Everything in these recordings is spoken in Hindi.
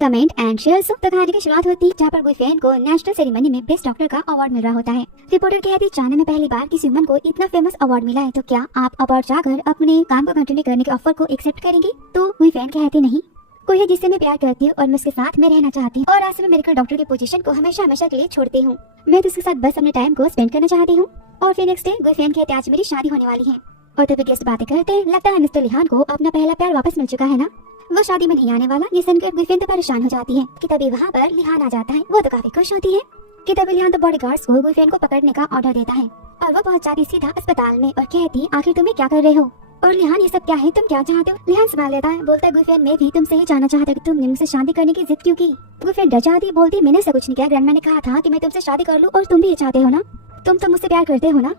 Comment and share. तो कहानी की शुरुआत होती है जहाँ पर गुइफेन को नेशनल सेरेमनी में बेस्ट डॉक्टर का अवार्ड मिल रहा होता है। रिपोर्टर कहती है चाइना में पहली बार किसी वुमन को इतना फेमस अवार्ड मिला है, तो क्या आप अवार्ड जाकर अपने काम को कंटिन्यू करने के ऑफर को एक्सेप्ट करेंगी? तो गुइफेन कहती नहीं, कोई है जिससे मैं प्यार करती हूँ और मैं उसके साथ में रहना चाहती हूँ और आज से मैं मेडिकल डॉक्टर की पोजीशन को हमेशा हमेशा के लिए छोड़ती हूँ। मैं तो उसके साथ बस अपने टाइम को स्पेंड करना चाहती हूँ। और फिर नेक्स्ट डे गुइफेन कहते आज मेरी शादी होने वाली है और तभी गेस्ट बातें करते हैं। लगता है मिस्टर लिहान को अपना पहला प्यार वापस मिल चुका है ना, वो शादी में नहीं आने वाला। ये सुनकर गुइफेन तो परेशान हो जाती है कि तभी वहाँ पर लिहान आ जाता है। वो तो काफी खुश होती है कि तभी लिहान तो बॉडीगार्ड्स को गुइफेन को पकड़ने का ऑर्डर देता है और वो पहुंच जाती सीधा अस्पताल में और कहती आखिर तुम्हें क्या कर रहे हो और लिहान ये सब क्या है, तुम क्या चाहते हो? लिहान संभाल लेता है, बोलता है गुइफेन मैं भी तुमसे ही जानना चाहता कि तुमने मुझसे शादी करने की जिद क्यों की। गुइफेन डर जाती, बोलती मैंने ऐसा कुछ नहीं किया, ग्रैंडमा ने कहा था कि मैं तुमसे शादी कर लूं और तुम भी ये चाहते हो ना, तुम तो मुझसे प्यार करते हो ना।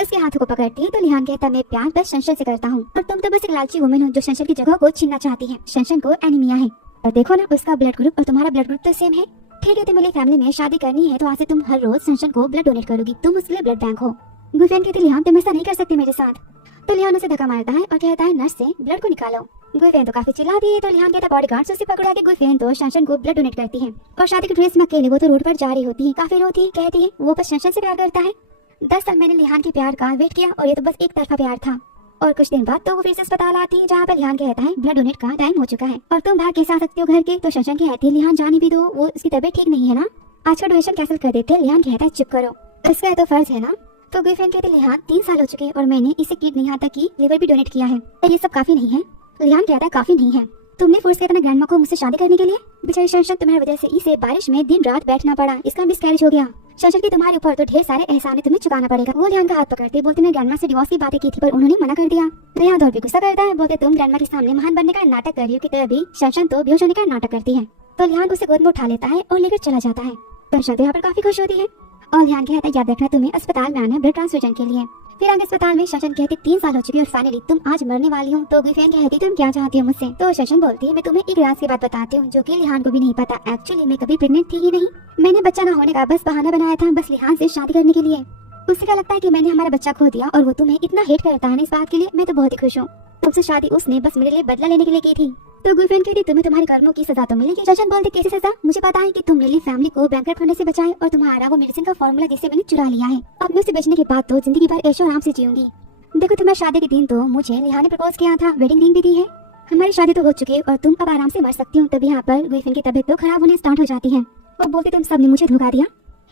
उसके हाथों को पकड़ती है तो लिहान कहता मैं प्यार बस शंशन से करता हूँ और तुम तो बस एक लालची वुमन हो जो शंशन की जगह को छीनना चाहती है। शंशन को एनीमिया है और देखो ना उसका ब्लड ग्रुप और तुम्हारा ब्लड ग्रुप तो सेम है। ठीक है, तुम्हें फैमिली में शादी करनी है तो आज से तुम हर रोज शंशन को ब्लड डोनेट करोगी, तुम उसके लिए ब्लड बैंक हो। गुइफेन कहती लिहान तुम ऐसा नहीं कर सकती मेरे साथ। तो लिहान उसे धक्का मारता है और कहता है नर्स से ब्लड को निकालो। गुइफेन तो काफी चिल्लाती है तो लिहान कहता बॉडीगार्ड्स उसे पकड़ा के गुइफेन तो शंशन को ब्लड डोनेट करती है और शादी की ड्रेस में अकेले वो तो रोड पर जा रही होती है, काफी रोती है, कहती है वो बस शंशन से प्यार करता है। 10 साल मैंने लिहान के प्यार का वेट किया और ये तो बस एक तरफा प्यार था। और कुछ दिन बाद तो वो फिर से अस्पताल आती है जहाँ पर लिहान कहता है ब्लड डोनेट का टाइम हो चुका है और तुम बाहर कैसे आ सकते हो घर के। तो शंशन कहती है लिहान जाने भी दो, वो उसकी तबीयत ठीक नहीं है ना, आज का डोनेशन कैंसिल कर देते। लिहान कहता है चुप करो, इसका तो फर्ज है ना। तो गुइफेन कहते लिहान 3 साल हो चुके और मैंने इसे किडनी यहाँ तक की लिवर भी डोनेट किया है, तो ये सब काफी नहीं है। लिहान कहता है काफी नहीं है, तुमने फोर्स किया था ना ग्रैंडमा को मुझसे शादी करने के लिए। बेचारी शंशन तुम्हारी वजह से इसे बारिश में दिन रात बैठना पड़ा, इसका मिसकैरेज हो गया। शंशन की तुम्हारे ऊपर तो ढेर सारे एहसान तुम्हें चुकाना पड़ेगा। वो लिहान का हाथ पकड़ते बोलते मैं ग्रैंडमा से डिवोर्स की बातें की थी पर उन्होंने मना कर दिया। लिहान और भी गुस्सा करता है, बोलते तुम ग्रैंडमा के सामने महान बनने का नाटक कर रही हो कि तभी शंशन तो बेहोश होने का नाटक करती है। तो लिहान उसे गोद में उठा लेता है और लेकर चला जाता है। शंशन तो यहाँ पर काफी खुश होती है और लिहान कहता है याद रखना तुम्हें अस्पताल में आना है ब्लड ट्रांसफ्यूजन के लिए। फिर आगे अस्पताल में शंशन कहती 3 साल हो चुके और फाइनली तुम आज मरने वाली हो। तो गुइफेन कहती तुम क्या चाहती हो मुझसे? तो शंशन बोलती है मैं तुम्हें एक राज की बात बताती हूँ जो कि लिहान को भी नहीं पता। एक्चुअली मैं कभी प्रेग्नेंट थी ही नहीं, मैंने बच्चा न होने का बस बहाना बनाया था, बस लिहान से शादी करने के लिए। उससे क्या लगता है कि मैंने हमारा बच्चा खो दिया और वो तुम्हें इतना हेट करता है इस बात के लिए, मैं तो बहुत ही खुश हूँ। तुमसे शादी उसने बस मेरे लिए बदला लेने के लिए की थी। तो गुइफेन कहती तुम्हें तुम्हारे कर्मों की सजा तो मिलेगी। शंशन बोलते कैसी सजा? मुझे पता है कि तुम मेरी फैमिली को बैंकरप्ट होने से बचाए और तुम्हारा वो मेडिसिन का फॉर्मूला जिसे मैंने चुरा लिया है, अब मैं उसे बेचने के बाद तो जिंदगी भर ऐशो आराम से जीऊंगी। देखो तुम्हारी शादी के दिन तो मुझे लिहान ने प्रपोज किया था, वेडिंग रिंग भी दी है, हमारी शादी तो हो चुकी है और तुम अब आराम से मर सकती हो। तभी यहाँ पर गुइफेन की तबीयत तो खराब होने स्टार्ट हो जाती है। वो बोलते तुम सबने मुझे धोखा दिया,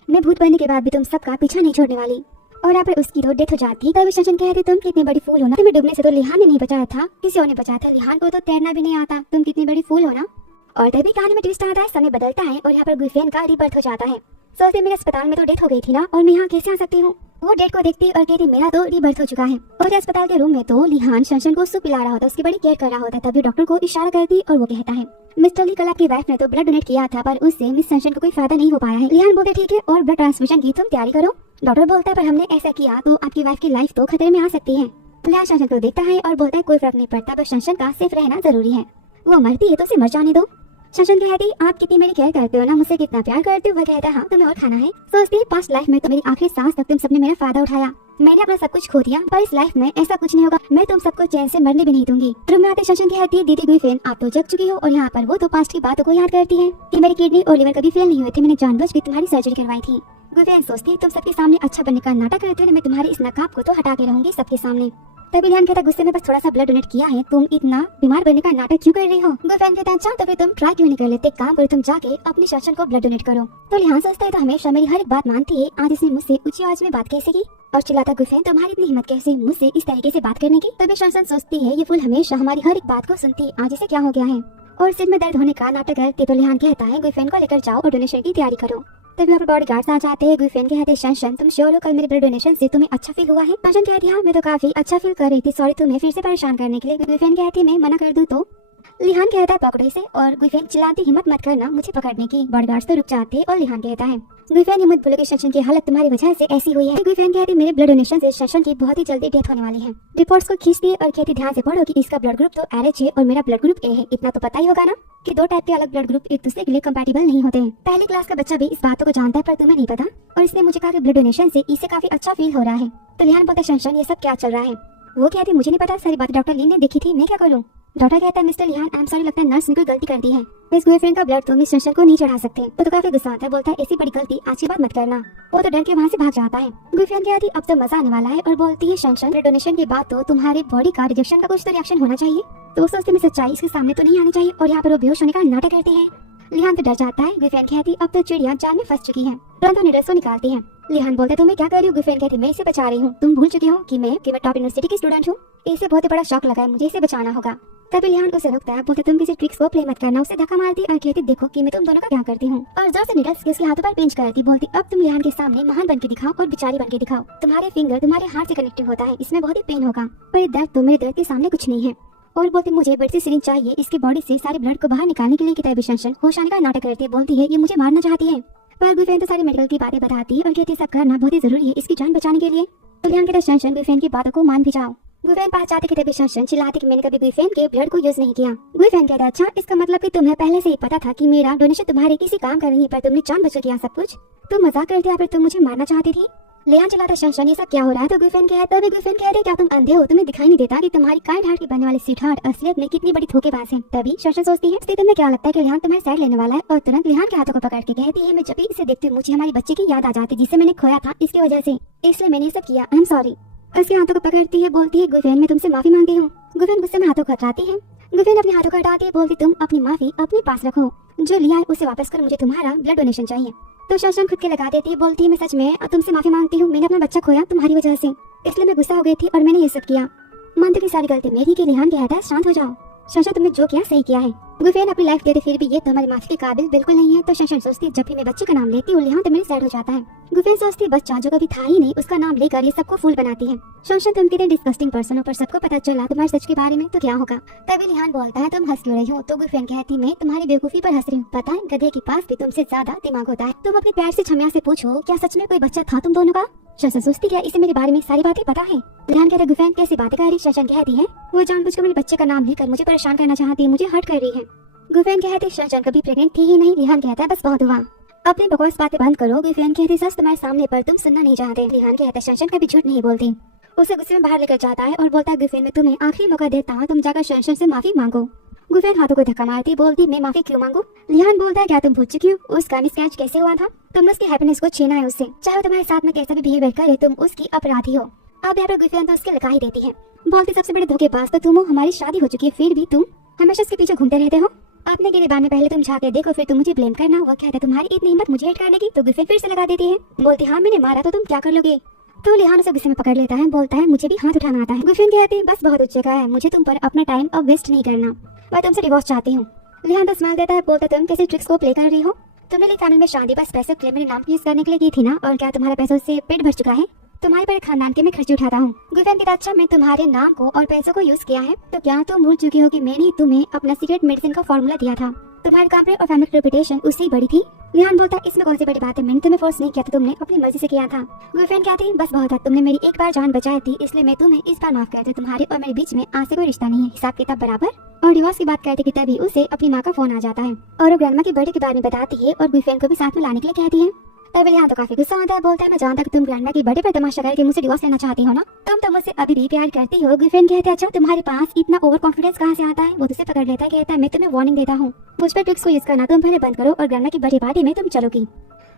मैं भूत बनने के बाद भी तुम सबका पीछा नहीं छोड़ने वाली। और यहाँ पर उसकी तो डेथ हो जाती है। तभी शंशन कहते तुम कितनी बड़ी फूल हो ना, तुम्हें डूबने से तो लिहान ने नहीं बचाया था, किसी और ने बचाया था। लिहान को तो तैरना भी नहीं आता, तुम कितनी बड़ी फूल हो ना। और तभी कहानी में ट्विस्ट आता है, समय बदलता है और यहाँ पर गुइफेन का रीबर्थ हो जाता है। सोचते मेरे अस्पताल में तो डेथ हो गई थी ना और मैं यहाँ कैसे आ सकती हूँ। वो डेट को देखती और कहती मेरा तो रीबर्थ हो चुका है। और अस्पताल के रूम में तो लिहान शंशन को सूप पिला रहा होता, उसकी बड़ी केयर कर रहा होता। तभी डॉक्टर को इशारा करती और वो कहता है मिस्टर ली कल आपकी वाइफ ने तो ब्लड डोनेट किया था पर उससे मिस शंशन को कोई फायदा नहीं हो पाया है। लिहान बोलते ठीक है और ब्लड ट्रांसफ्यूजन की तुम तैयारी करो। डॉक्टर बोलता है पर हमने ऐसा किया तो आपकी वाइफ की लाइफ तो खतरे में आ सकती है। लिहान शंशन को देखता है और बोलता है कोई फर्क नहीं पड़ता, बस शंशन का सेफ रहना जरूरी है, वो मरती है तो उसे मर जाने दो। शंशन कहती आप कितनी मेरी केयर करते हो ना, मुझसे कितना प्यार करते हो। वह कहता है हाँ तुम्हें और खाना है। सोचती है पास्ट लाइफ में तो मेरी आखिरी सांस तक तुम सबने मेरा फायदा उठाया, मैंने अपना सब कुछ खो दिया, पर इस लाइफ में ऐसा कुछ नहीं होगा, मैं तुम सबको चैन से मरने भी नहीं दूंगी। रूम में आते शंशन कहती है दीदी गुइफेन आप तो जग चुकी हो। और यहाँ पर वो तो पास्ट की बातों को याद करती है कि मेरी किडनी और लिवर कभी फेल नहीं हुए थे, मैंने जानबूझ के तुम्हारी सर्जरी करवाई थी। गुइफेन सोचती है तुम सबके सामने अच्छा बनने का नाटक करते हो, मैं तुम्हारी इस नकाब को तो हटा के रहूंगी सबके सामने। तभी लिहान कहता गुस्से में बस थोड़ा सा ब्लड डोनेट किया है, तुम इतना बीमार बनने का नाटक क्यों कर रही हो? गुइफेन कहता अच्छा तो फिर तुम ट्राई क्यों नहीं कर लेते, काम करो तुम जाके अपने शंशन को ब्लड डोनेट करो। तो लिहान सोचता है तो हमेशा मेरी हर एक बात मानती है, आज इसने मुझसे ऊंची आवाज में बात कैसे की? और चिल्लाता गुइफेन तुम्हारी इतनी हिम्मत कैसे मुझसे इस तरीके से बात करने की? तभी शंशन सोचती है ये फूल हमेशा हमारी हर एक बात को सुनती, आज इसे क्या हो गया है? और सिर में दर्द होने का नाटक करते तो लिहान कहता है गुइफेन को लेकर जाओ और डोनेशन की तैयारी करो। तभी यहाँ पर बॉडीगार्ड्स आ जाते हैं। गुइफेन कहते हैं शंशन तुम श्योर हो कल मेरे ब्लड डोनेशन से तुम्हें अच्छा फील हुआ है? शंशन कहती है हाँ मैं तो काफी अच्छा फील कर रही थी, सॉरी तुम्हें फिर से परेशान करने के लिए। गुइफेन कहती है मैं मना कर दूं तो? लिहान कहता है पकड़ो इसे और गुइफेन चिल्लाती हिम्मत मत करना मुझे पकड़ने की। बॉडीगार्ड्स तो रुक जाते हैं और लिहान कहता है गुइफेन ये मत भूलो कि शंशन की हालत तुम्हारी वजह से ऐसी हुई है। गुइफेन कहती मेरे ब्लड डोनेशन से शंशन की बहुत ही जल्दी डेथ होने वाली है। रिपोर्ट्स को खींचती है और कहती ध्यान से पढ़ो कि इसका ब्लड ग्रुप तो RH है और मेरा ब्लड ग्रुप A है। इतना तो पता ही होगा ना कि 2 टाइप के अलग ब्लड ग्रुप एक दूसरे के लिए कंपैटिबल नहीं होते हैं। पहली क्लास का बच्चा भी इस बातों को जानता है पर तुम्हें नहीं पता, और इसने मुझे कहा कि ब्लड डोनेशन से इसे काफी अच्छा फील हो रहा है। तो लिहान बोलता शंशन ये सब क्या चल रहा है? वो कहती मुझे नहीं पता, सारी बात डॉक्टर ली ने देखी थी, मैं क्या करूँ? डॉक्टर कहता है मिस्टर लिहान आई एम सॉरी, लगता है नर्स ने कोई गलती कर दी है, इस बॉयफ्रेंड का ब्लड तो मिस शंशन को नहीं चढ़ा सकते। तो काफी गुस्सा आता है, बोलता है ऐसी बड़ी गलती आज के बाद मत करना। वो तो डर के वहाँ से भाग जाता है। बॉयफ्रेंड कहती अब तो मजा आने वाला है और बोलती है शंशन ब्लड डोनेशन के बाद तो तुम्हारे बॉडी का रिजेक्शन का कुछ तो रिएक्शन होना चाहिए। तो सोचते में सच्चाई इसके सामने तो नहीं आनी चाहिए और यहाँ पर वो बेहोश होने का नाटक करती है। लिहान तो डर जाता है। बॉयफ्रेंड कहती अब तो चिड़िया जाल में फंस चुकी है। तुरंत वो नीडल्स को निकालती है। लिहान बोलते तुम्हें क्या कर रही हो? बॉयफ्रेंड कहती मैं इसे बचा रही हूँ, तुम भूल चुके हो कि मैं टॉप यूनिवर्सिटी की स्टूडेंट हूँ। इसे बहुत बड़ा शौक लगा है, मुझे इसे बचाना होगा। तभी लिहान उसे रुकता है, बोलते तुम किसी ट्रिक्स को प्ले मत करना। उसे धक्का मारती और कहती देखो कि मैं तुम दोनों का क्या करती हूँ, और जोर से निडल्स के उसके हाथों पर पिंच करती। बोलती अब तुम लिहान के सामने महान बन के दिखाओ और बिचारी बन के दिखाओ। तुम्हारे फिंगर तुम्हारे हाथ से कनेक्टेड होता है, इसमें बहुत ही पेन होगा, पर दर्द तो मेरे दर्द के सामने कुछ नहीं है। और बोलती मुझे बड़ी सी सिरिंज चाहिए इसकी बॉडी से सारे ब्लड को बाहर निकालने के लिए। कि तभी शंशन होश आने का नाटक करती है, बोलती है ये मुझे मारना चाहती है। पर बॉयफ्रेंड तो सारी मेडिकल की बातें बताती है और कहती है सब करना बहुत ही जरूरी है इसकी जान बचाने के लिए। तो लिहान कहता शंशन बॉयफ्रेंड की बातों को मान भी जाओ। बॉयफ्रेंड पास जाते कि तभी शंशन चिल्लाती कि मैंने कभी बॉयफ्रेंड के ब्लड को यूज नहीं किया। बॉयफ्रेंड कहता अच्छा इसका मतलब कि तुम्हें पहले से ही पता था कि मेरा डोनेशन तुम्हारे किसी काम का नहीं, पर तुमने जान बच किया सब कुछ। तुम मजाक करते या फिर तुम मुझे मारना चाहती थी? लिहान चिल्लाता शंशन ये सब क्या हो रहा है? तो बॉयफ्रेंड कहते क्या तुम अंधे हो? तुम्हें दिखाई नहीं देता कि तुम्हारी कांड हार्ट की बनने वाली स्वीट हार्ट असलियत में कितनी बड़ी धोखेबाज है? तभी शंशन सोचती है तुम्हें क्या लगता है कि लिहान तुम्हारी साइड लेने वाला है? और तुरंत लिहान के हाथों को पकड़ के कहती है मैं जब भी इसे देखती हूँ मुझे हमारी बच्ची की याद आ जाती जिसे मैंने खोया था इसकी वजह से, इसलिए मैंने ये सब किया, आई एम सॉरी। उसके हाथों को पकड़ती है, बोलती है बॉयफ्रेंड मैं तुमसे माफी मांगती हूँ। बॉयफ्रेंड गुस्से में हाथों को हटाती है। बॉयफ्रेंड अपने हाथों को हटाती है, बोलती तुम अपनी माफी अपने पास रखो, जो लिया है उसे वापस कर, मुझे तुम्हारा ब्लड डोनेशन चाहिए। तो शंशन खुद के लगा देती है, बोलती है मैं सच में तुमसे माफी मांगती हूँ, मैंने अपना बच्चा खोया तुम्हारी वजह से, इसलिए मैं गुस्सा हो गई थी और मैंने ये सब किया। मानते की सारी गलती मेरी की। लिहान कहता है शांत हो जाओ शंशन, तुमने जो किया सही किया है। बॉयफ्रेंड अपनी लाइफ देते फिर भी ये तुम्हारी माफी के काबिल बिल्कुल नहीं है। तो शंशन सोचती है जब भी मैं बच्चे का नाम लेती हूँ लिहान तो मेरी सैड हो जाता है। बॉयफ्रेंड सोचती है बच्चा जो कभी था ही नहीं उसका नाम लेकर ये सबको फूल बनाती है। शंशन तुम कितने डिस्गस्टिंग पर्सन हो, पर सबको पता चला तुम्हारे सच के बारे में तो क्या होगा? तभी लिहान बोलता है तुम हंस क्यों रही हो? तो बॉयफ्रेंड कहती मैं तुम्हारी बेवकूफी पर हंस रही हूँ, पता है गधे के पास भी तुमसे ज्यादा दिमाग होता है। तुम अपने प्यार से छमिया से पूछो क्या सच में कोई बच्चा था तुम दोनों का? शंशन सोचती क्या इसे मेरे बारे में सारी बातें पता है? लिहान कहता बॉयफ्रेंड कैसी बातें कर रही? शंशन कहती है वो जानबूझकर मेरे बच्चे का नाम लेकर मुझे परेशान करना चाहती है, मुझे हर्ट कर रही है। बॉयफ्रेंड कहते शंशन कभी प्रेग्नेंट थी ही नहीं। लिहान कहता है बस बहुत हुआ, अपनी बकवास बातें बंद करो। बॉयफ्रेंड कहती सच तुम्हारे सामने पर तुम सुनना नहीं चाहते। लिहान कहता शंशन कभी झूठ नहीं बोलती। उसे गुस्से में बाहर लेकर जाता है और बोलता है बॉयफ्रेंड मैं तुम्हें आखिरी मौका देता हूँ, तुम जाकर शंशन से माफी मांगो। बॉयफ्रेंड हाथों को धक्का मारती, बोलती मैं माफी क्यों मांगू? लिहान बोलता है क्या तुम भूल चुकी हो उसका मिसकैच कैसे हुआ था? तुमने उसकी हैप्पीनेस को छीना है उससे, चाहे तुम्हारे साथ में कैसा भी बिहेवियर करे तुम उसकी अपराधी हो। अब यहाँ पर बॉयफ्रेंड तो उसके लगा ही देती है, बोलती सबसे बड़े धोखेबाज तो तुम हो, हमारी शादी हो चुकी है फिर भी तुम हमेशा उसके पीछे घूमते रहते हो। अपने गिरेबान में पहले तुम झाके देखो फिर तुम मुझे ब्लेम करना। वो कहता है तुम्हारी इतनी हिम्मत मुझे हेट करने की? तो बॉयफ्रेंड फिर से लगा देती है, बोलती हाँ मैंने मारा तो तुम क्या कर लोगे? तो लिहान उसे गुस्से में पकड़ लेता है, बोलता है मुझे भी हाथ उठाना आता है। बॉयफ्रेंड कहते हैं बस बहुत उच्च का है, मुझे तुम पर अपना टाइम अब वेस्ट नहीं करना, मैं तुमसे डिवोर्स चाहती हूँ। लिहान तो स्माइल देता है, बोलता तुम कैसे ट्रिक्स को प्ले कर रही हो? तुमने लिए फैमिली में शादी बस पैसे क्लेम मेरे नाम यूज करने के लिए की थी ना, और क्या तुम्हारे पैसों से पेट भर चुका है? तुम्हारे बड़े खानदान के मैं खर्चे उठाता हूँ। बॉयफ्रेंड कहता अच्छा मैं तुम्हारे नाम को और पैसों को यूज किया है तो क्या तुम भूल चुकी हो कि मैंने ही तुम्हें अपना सीक्रेट मेडिसिन का फॉर्मूला दिया था? तुम्हारे कंपनी और फैमिली की रेपुटेशन उससे ही बड़ी थी। लिहान बोलता इसमें कौन सी बड़ी बात है, मैंने तुम्हें फोर्स नहीं किया था, तुमने अपनी मर्जी से किया था। बॉयफ्रेंड कहती है बस बहुत है, तुमने मेरी एक बार जान बचाई थी इसलिए मैं तुम्हें इस बार माफ करती, तुम्हारे और मेरे बीच में आज से कोई रिश्ता नहीं है, हिसाब किताब बराबर। और डिवोर्स की बात करते कि तभी उसे अपनी माँ का फोन आ जाता है और वो ग्रैंडमा के बर्थडे के बारे में बताती है और बॉयफ्रेंड को भी साथ में लाने के लिए कहती है। तभी लिहान तो काफी गुस्सा होता है, बोलता है मैं जानता कि तुम ग्रैंडमा की बर्थडे पर तमाशा करके मुझसे डिवोर्स लेना चाहती हो ना, तुम तो मुझसे अभी भी प्यार करती हो। बॉयफ्रेंड कहते हैं अच्छा तुम्हारे पास इतना ओवर कॉन्फिडेंस कहाँ से आता है? वो तुझसे पकड़ लेता है, कहता है मैं तुम्हें वार्निंग देता हूँ, मुझ पर ट्रिक्स को यूज करना तुम पहले बंद करो और ग्रैंडमा की बर्थडे पार्टी में तुम चलोगी,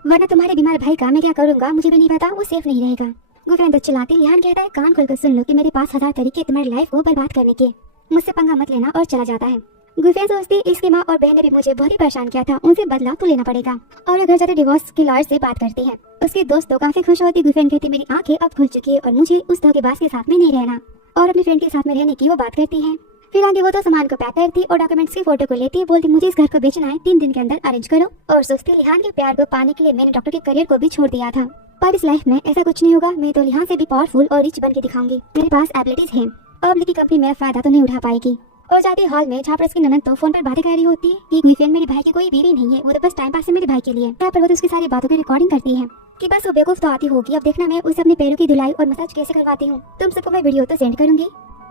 वरना तुम्हारे बीमार भाई का मैं क्या करूंगा मुझे भी नहीं पता, वो सेफ नहीं रहेगा। बॉयफ्रेंड तो चिल्लाती। लिहान कहता है कान खोलकर सुन लो कि मेरे पास 1000 तरीके तुम्हारी लाइफ को बर्बाद करने के, मुझसे पंगा मत लेना, और चला जाता है। बॉयफ्रेंड सोचती इसकी माँ और बहन ने भी मुझे बहुत ही परेशान किया था, उनसे बदला तो लेना पड़ेगा, और घर जाते डिवोर्स के लॉयर से बात करती है। उसके दोस्त तो काफी खुश होती। बॉयफ्रेंड कहती मेरी आंखें अब खुल चुकी है और मुझे उस धोखेबाज के साथ में नहीं रहना, और अपने फ्रेंड के साथ में रहने की वो बात करती है। फिर आगे वो तो सामान को पैक करती और डॉक्यूमेंट्स की फोटो को लेती है, बोलती मुझे इस घर को बेचना है, 3 दिन के अंदर अरेंज करो। और सोचती लिहान के प्यार को पाने के लिए मैंने डॉक्टर के करियर को भी छोड़ दिया था, पर इस लाइफ में ऐसा कुछ नहीं होगा, मैं तो लिहान से भी पावरफुल और रिच बन के दिखाऊंगी, मेरे पास एबिलिटीज है, अब लेकिन कंपनी मेरा फायदा तो नहीं उठा पाएगी। और जाती हॉल में जहाँ पर उसकी ननद तो फोन पर बातें कर रही होती है कि बॉयफ्रेंड मेरे भाई की कोई बीवी नहीं है, वो तो बस टाइम पास है मेरे भाई के लिए। यहाँ पर वो तो उसकी सारी बातों की रिकॉर्डिंग करती है कि बस वो बेवकूफ तो आती होगी, अब देखना मैं उसे अपने पैरों की धुलाई और मसाज कैसे करवाती हूँ, तुम सबको मैं वीडियो तो सेंड करूंगी।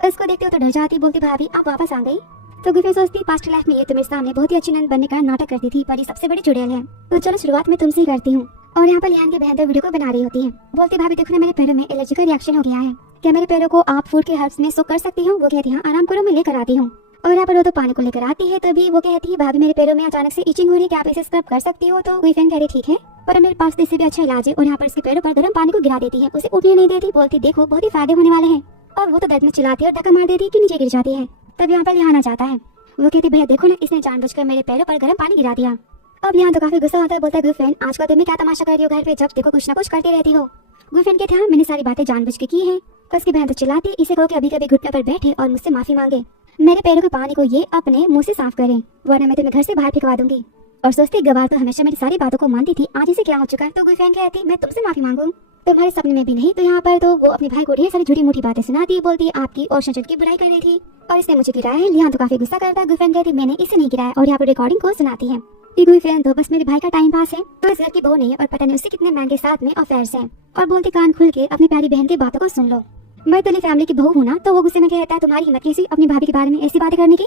उसको देखते हो तो डर जाती, बोलती भाभी आप वापस आ गई। तो बॉयफ्रेंड सोचती पास्ट लाइफ में ये तो मेरे सामने बहुत ही अच्छी नंद बनने का नाटक करती थी, पर ये सबसे बड़ी चुड़ैल है, तो चलो शुरुआत में तुमसे ही करती हूँ। और यहाँ पर लिहान की बहन वीडियो को बना रही होती है, बोलती भाभी देखो ना मेरे पैरों में एलर्जी का रिएक्शन हो गया है, क्या मेरे पैरों को आप फूड के हर्ब्स में सोक कर सकती हो? वो कहती हाँ आराम करो मैं लेकर आती हूँ। और यहाँ पर वो तो पानी को लेकर आती है। तभी वो कहती है भाभी मेरे पैरों में अचानक से इचिंग हो रही है, क्या आप इसे स्क्रब कर सकती हो? तो गुइफेन कह रही ठीक है, पर मेरे पास इससे भी अच्छा इलाज है। और यहाँ पर उसके पैरों पर गर्म पानी को गिरा देती है, उसे उठने नहीं देती, बोलती देखो बहुत ही फायदे होने वाले हैं। और वो तो दर्द में चिल्लाती है और धक्का मार देती है कि नीचे गिर जाती है। तब यहाँ पर लिहान आ जाता है। वो कहती भैया देखो ना, इसने जानबूझकर मेरे पैरों पर गर्म पानी गिरा दिया। अब यहाँ तो काफी गुस्सा होता है, बोलता है गुइफेन आजकल तुम क्या तमाशा कर रही हो घर पे, जब देखो कुछ ना कुछ करती रहती हो। गुइफेन कहते हाँ मैंने सारी बातें जानबूझ के की है। उसकी बहन तो चिल्लाती इसे कहो कि अभी कभी घुटने पर बैठे और मुझसे माफी मांगे, मेरे पैरों के पानी को ये अपने मुंह से साफ करें, वरना मैं तुम्हें घर से बाहर फिकवा दूंगी। और सोचती गवार तो हमेशा मेरी सारी बातों को मानती थी, आज इसे क्या हो चुका है? तो गुइफेन कहती मैं तुमसे माफी मांगू, तुम्हारे सपने में भी नहीं। तो यहाँ पर तो वो अपने भाई को ढेर सारी झूठी मूठी बातें सुनाती है, बोलती है आपकी और शंचल की बुराई कर रही थी और इसने मुझे गिराया है। लिहान तो काफी गुस्सा करता है। गुइफेन कहती मैंने इसे नहीं गिराया और यहाँ पर रिकॉर्डिंग को सुनाती है कि गुइफेन तो बस मेरे भाई का टाइम पास है, तो इस घर की बहू नहीं है और पता नहीं उससे कितने मैन के साथ में अफेयर्स हैं। और बोलती कान खुल के अपनी प्यारी बहन की बातों को सुन लो, मैं तेरी फैमिली की बहू हूँ ना। तो वो गुस्से में कहता है तुम्हारी हिम्मत कैसी अपनी भाभी के बारे में ऐसी बातें करने की?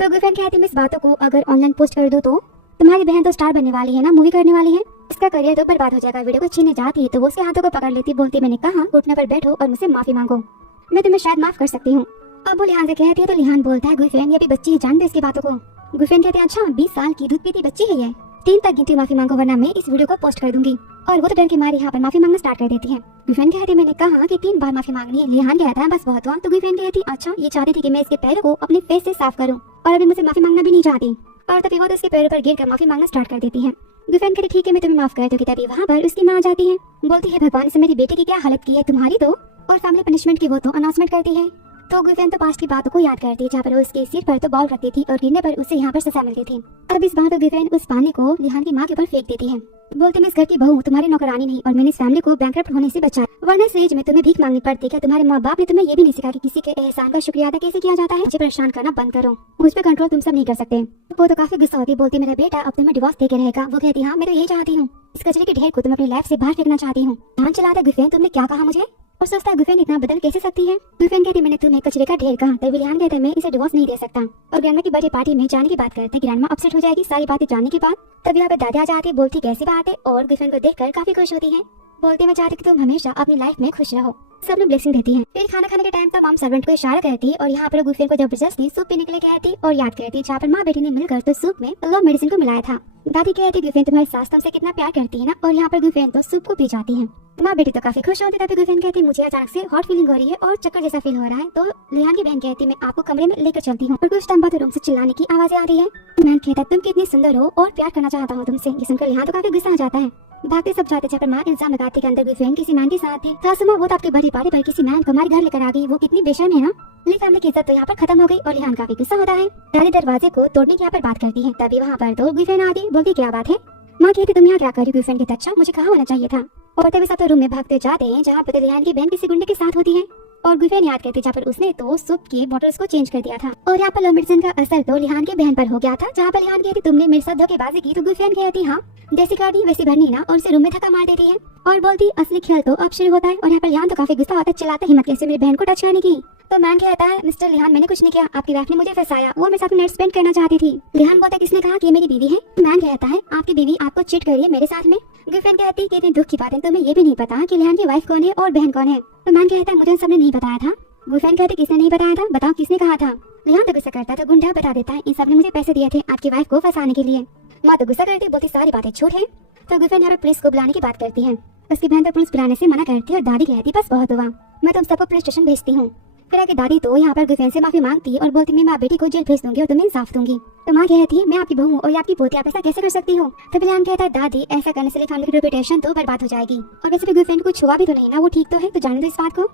तो गुइफेन कहती मैं इस बातों को अगर ऑनलाइन पोस्ट कर दूं तो तुम्हारी बहन तो स्टार बनने वाली है ना, मूवी करने वाली है, इसका करियर तो बर्बाद हो जाएगा। वीडियो को छीनने जाती है तो वो उसके हाथों को पकड़ लेती, बोलती मैंने कहा घुटने पर बैठो और मुझसे माफी मांगो, मैं तुम्हें शायद माफ कर सकती हूँ। अब वो लिहान से कहती है तो लिहान बोलता है गुइफेन ये भी बच्ची है, जान दे इसकी बातों को। गुइफेन कहते हैं अच्छा 20 साल की दूध पीती बच्ची है ये, 3 तक गिनती माफी मांगो वरना मैं इस वीडियो को पोस्ट कर दूंगी। और वो तो डर के मारे यहाँ पर माफी मांगना स्टार्ट कर देती है। गुइफेन कहती मैंने कहा कि 3 बार माफी मांगनी है। लिहान कहता है बस बहुत हुआ। तो गुइफेन कहती अच्छा ये चाहती थी कि मैं इसके पैरों को अपने फेस से साफ करूँ और अभी मुझे माफी मांगना भी नहीं चाहती। और तभी वो तो उसके पैरों पर गिर कर माफी मांगना स्टार्ट कर देती है। गुइफेन कहती ठीक है मैं तुम्हें माफ कर दूंगी। तभी वहाँ पर उसकी माँ आ जाती है, बोलती है भगवान से मेरी बेटी की क्या हालत की है तुम्हारी तो, और फैमिली पनिशमेंट की वो तो अनाउंसमेंट करती है। तो गुइफेन तो पास्ट की बातों को याद करती है जहाँ पर वो उसके सिर पर तो बॉल रखती थी और गिरने पर उसे यहाँ पर सजा मिलती थी। अब इस बार तो गुइफेन उस पानी को लिहान की माँ के ऊपर फेंक देती है, बोलते मैं इस घर की बहू तुम्हारी नौकरानी नहीं और मैंने इस फैमिली को बैंकरप्ट होने से बचाया, वरना इस एज में तुम्हें भीख मांगनी पड़ती। क्या तुम्हारे माँ बाप ने तुम्हें ये भी नहीं सिखाया कि किसी के एहसान का शुक्रिया अदा कैसे किया जाता है? मुझे परेशान करना बंद करो, मुझ पर कंट्रोल तुम सब नहीं कर सकते। वो तो काफी गुस्सा होती, बोलती मेरा बेटा अब तुम्हें डिवोर्स देकर रहेगा। वो कहती हाँ मैं तो यही चाहती हूँ, इस कचरे के ढेर को तुम अपनी लाइफ से बाहर फेंकना चाहती हूँ। ध्यान चलाता गुइफेन तुमने क्या कहा मुझे? और सोचता है गुइफेन इतना बदल कैसे सकती है? गुइफेन कहती मैंने तुम्हें कचरे का ढेर कहा। तभी लिहान कहता है मैं इसे डिवोर्स नहीं दे सकता। और ग्रैंडमा की बर्थडे पार्टी में जाने की बात करते हैं। ग्रैंडमा अपसेट हो जाएगी सारी बातें जानने के बाद। तभी यहाँ पे दादी आ जाती है, बोलती कैसी बात है, और गुइफेन को देखकर काफी खुश होती है, बोलते मैं चाहती कि तुम हमेशा अपनी लाइफ में खुश रहो। सब लोग ब्लेसिंग देती हैं। फिर खाना खाने के टाइम तो मॉम सर्वेंट को इशारा करती है और यहाँ पर गुइफेन को जबरदस्ती सूप पीने के लिए कहती और याद करती जहाँ पर माँ बेटी ने मिलकर तो सूप में लव मेडिसिन को मिलाया था। दादी कहती गुइफेन तुम्हारी सास तुमसे कितना प्यार करती है ना, और यहाँ पर गुइफेन तो सूप को पी जाती है। माँ बेटी तो काफी खुश होती है। तभी गुइफेन कहती मुझे अचानक से हॉट फीलिंग हो रही है और चक्कर जैसा फील हो रहा है। तो लिहान की बहन कहती मैं आपको कमरे में लेकर चलती हूँ। और कुछ टाइम बाद रूम से चिल्लाने की आवाजें आ रही है। मैन कहता तुम कितनी सुंदर हो और प्यार करना चाहता हूँ तुमसे। ये सुनकर लिहान तो काफी गुस्सा आ जाता है। भागते सब जाते जहाँ पर माँ इल्जाम लगाती के अंदर गुइफेन किसी मैन के साथ थे। खासमा वो तो आपकी बड़ी पार्टी पर किसी मैन को हमारे घर लेकर आ गई, वो कितनी बेशर्म है ना। ली फैमिली की इज्जत तो यहाँ पर खत्म हो गई और लिहान काफी गुस्सा होता है। दादी दरवाजे को तोड़ने की यहाँ पर बात करती है। तभी वहाँ पर तो गुइफेन आती, बोलती क्या बात है? माँ कहती तुम यहाँ क्या कर रही? गुइफेन कहती अच्छा मुझे कहाँ होना चाहिए था। और तभी सब तो रूम में भागते जाते हैं जहाँ पर लिहान की बहन किसी गुंडे के साथ होती है। और गुइफेन याद करती जहाँ पर उसने तो सूप के बॉटल्स को चेंज कर दिया था। और यहाँ पर लव मेडिसिन का असर तो लिहान की बहन पर हो गया था। जहाँ पर लिहान कहती तुमने मेरे साथ धोखेबाजी की। तो गुइफेन कहती हाँ जैसी कार्डी वैसी भरनी ना, और उसे रूम में धक्का मार देती है और बोलती असली खेल तो अब शुरू होता है। और यहाँ पर लिहान तो काफी गुस्सा होता है, चिल्लाता हिम्मत कैसे मेरी बहन को टच करने की। तो मैन कहता है मिस्टर लिहान मैंने कुछ नहीं किया, आपकी वाइफ ने मुझे फंसाया, वो मेरे साथ नाइट स्पेंड करना चाहती थी। लिहान बोलता किसने कहा कि मेरी बीवी है? मैन कहता है आपकी बीवी आपको चीट कर रही है मेरे साथ में। गुइफेन कहती कि इतनी दुख की बात है तुम्हें ये भी नहीं पता कि लिहान की वाइफ कौन है और बहन कौन है। तो मैन कहता है मुझे उन सबने नहीं बताया था। गुइफेन कहती किसने नहीं बताया था, बताओ किसने कहा था? लिहान तो गुस्सा करता है तो गुंडा बता देता है इन सब ने मुझे पैसे दिए थे आपकी वाइफ को फंसाने के लिए। माँ तो गुस्सा करती बोलती सारी बातें झूठ है। तो गुइफेन यहाँ पे पुलिस को बुलाने की बात करती है। उसकी बहन तो पुलिस बुलाने से मना करती है और दादी कहती बस बहुत हुआ, मैं तुम सबको पुलिस स्टेशन भेजती हूँ। फिर आगे दादी तो यहाँ पर गुइफेन से माफी मांगती है और बोलती मैं माँ बेटी को जेल भेज दूंगी और तुम्हें इंसाफ दूंगी। तो माँ कहती है मैं आपकी बहू हूँ और आपकी पोती, आप ऐसा कैसे कर सकती हो? तब लिहान कहता है दादी ऐसा करने से फैमिली की रेपुटेशन तो बर्बाद हो जाएगी, और वैसे भी गुइफेन को छुआ भी तो नहीं ना, वो ठीक तो है, तो जाने दो इस बात को।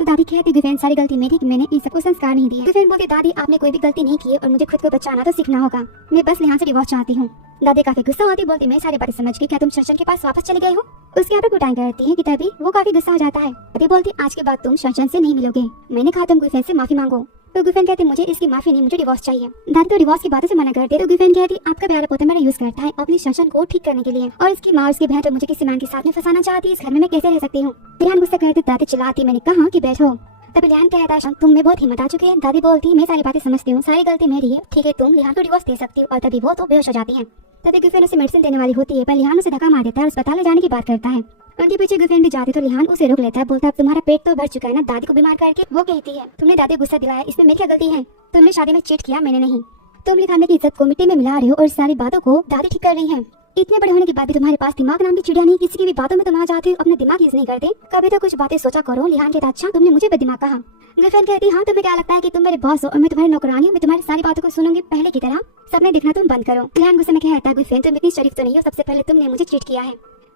तो दादी कहती गुइफेन सारी गलती मेरी कि मैंने इन सबको संस्कार नहीं दिए। गुइफेन बोलती दादी आपने कोई भी गलती नहीं की और मुझे खुद को बचाना तो सीखना होगा, मैं बस लिहान से डिवोर्स चाहती हूँ। दादी काफी गुस्सा होती, बोलती मैं सारी बातें समझ गई, क्या तुम शर्षण के पास वापस चले गए हो? उसके यहाँ पे कुटाई करती है कि तभी वो काफी गुस्सा हो जाता है। दादी बोलती आज के बाद तुम शर्षण से नहीं मिलोगे, मैंने कहा तुम गुइफेन से माफी मांगो। तो गुइफेन कहते मुझे इसकी माफी नहीं, मुझे डिवोर्स चाहिए। दादी तो डिवोर्स की बातों से मना करती है। तो गुइफेन कहती आपका प्यारा पोता मेरा यूज करता है अपनी शर्षण को ठीक करने के लिए, और इसकी माँ उसकी बहन तो मुझे किसी मैन के साथ में फंसाना चाहती है, इस घर में मैं कैसे रह सकती हूँ? लिहान गुस्सा करती दादी चिल्लाती मैंने कहा कि बैठो। तभी लिहान कहता है तुम में बहुत हिम्मत आ चुकी है। दादी बोलती मैं सारी बातें समझती हूँ, सारी गलती मेरी है, ठीक है तुम लिहान को डिवोर्स दे सकती हो। और तभी वो तो बेहोश हो जाती है। तभी गुइफेन उसे मेडिसिन देने वाली होती है पर लिहान उसे धक्का मार देता है और अस्पताल ले जाने की बात करता है। उनके पीछे गर्लफ्रेंड भी जाती तो लिहान उसे रोक लेता है, बोलता है अब तुम्हारा पेट तो भर चुका है ना दादी को बीमार करके। वो कहती है तुमने दादी को गुस्सा दिलाया, इसमें मेरी क्या गलती है? तुमने शादी में चीट किया, मैंने नहीं। तुम लिहान की इज्जत को मिट्टी में मिला रहे हो और सारी बातों को दादी ठीक कर रही है। इतने बड़े होने के बाद भी तुम्हारे पास दिमाग नाम की चिड़िया नहीं, किसी की भी बातों में तुम आ जाते हो, अपने दिमाग यूज नहीं करते। कभी तो कुछ बातें सोचा करो। लिहान कहता अच्छा तुमने मुझे बददिमाग कहा। गर्लफ्रेंड कहती हाँ तुम्हें क्या लगता है कि तुम मेरे बॉस हो और मैं तुम्हारी नौकरानी हूँ, मैं तुम्हारी सारी बातों को सुनूंगी पहले की तरह। सबने दिखना तुम बंद करो। लिहान गुस्से में कहता है गर्लफ्रेंड तुम इतनी शरीफ तो नहीं हो, सबसे पहले तुमने मुझे चीट किया है।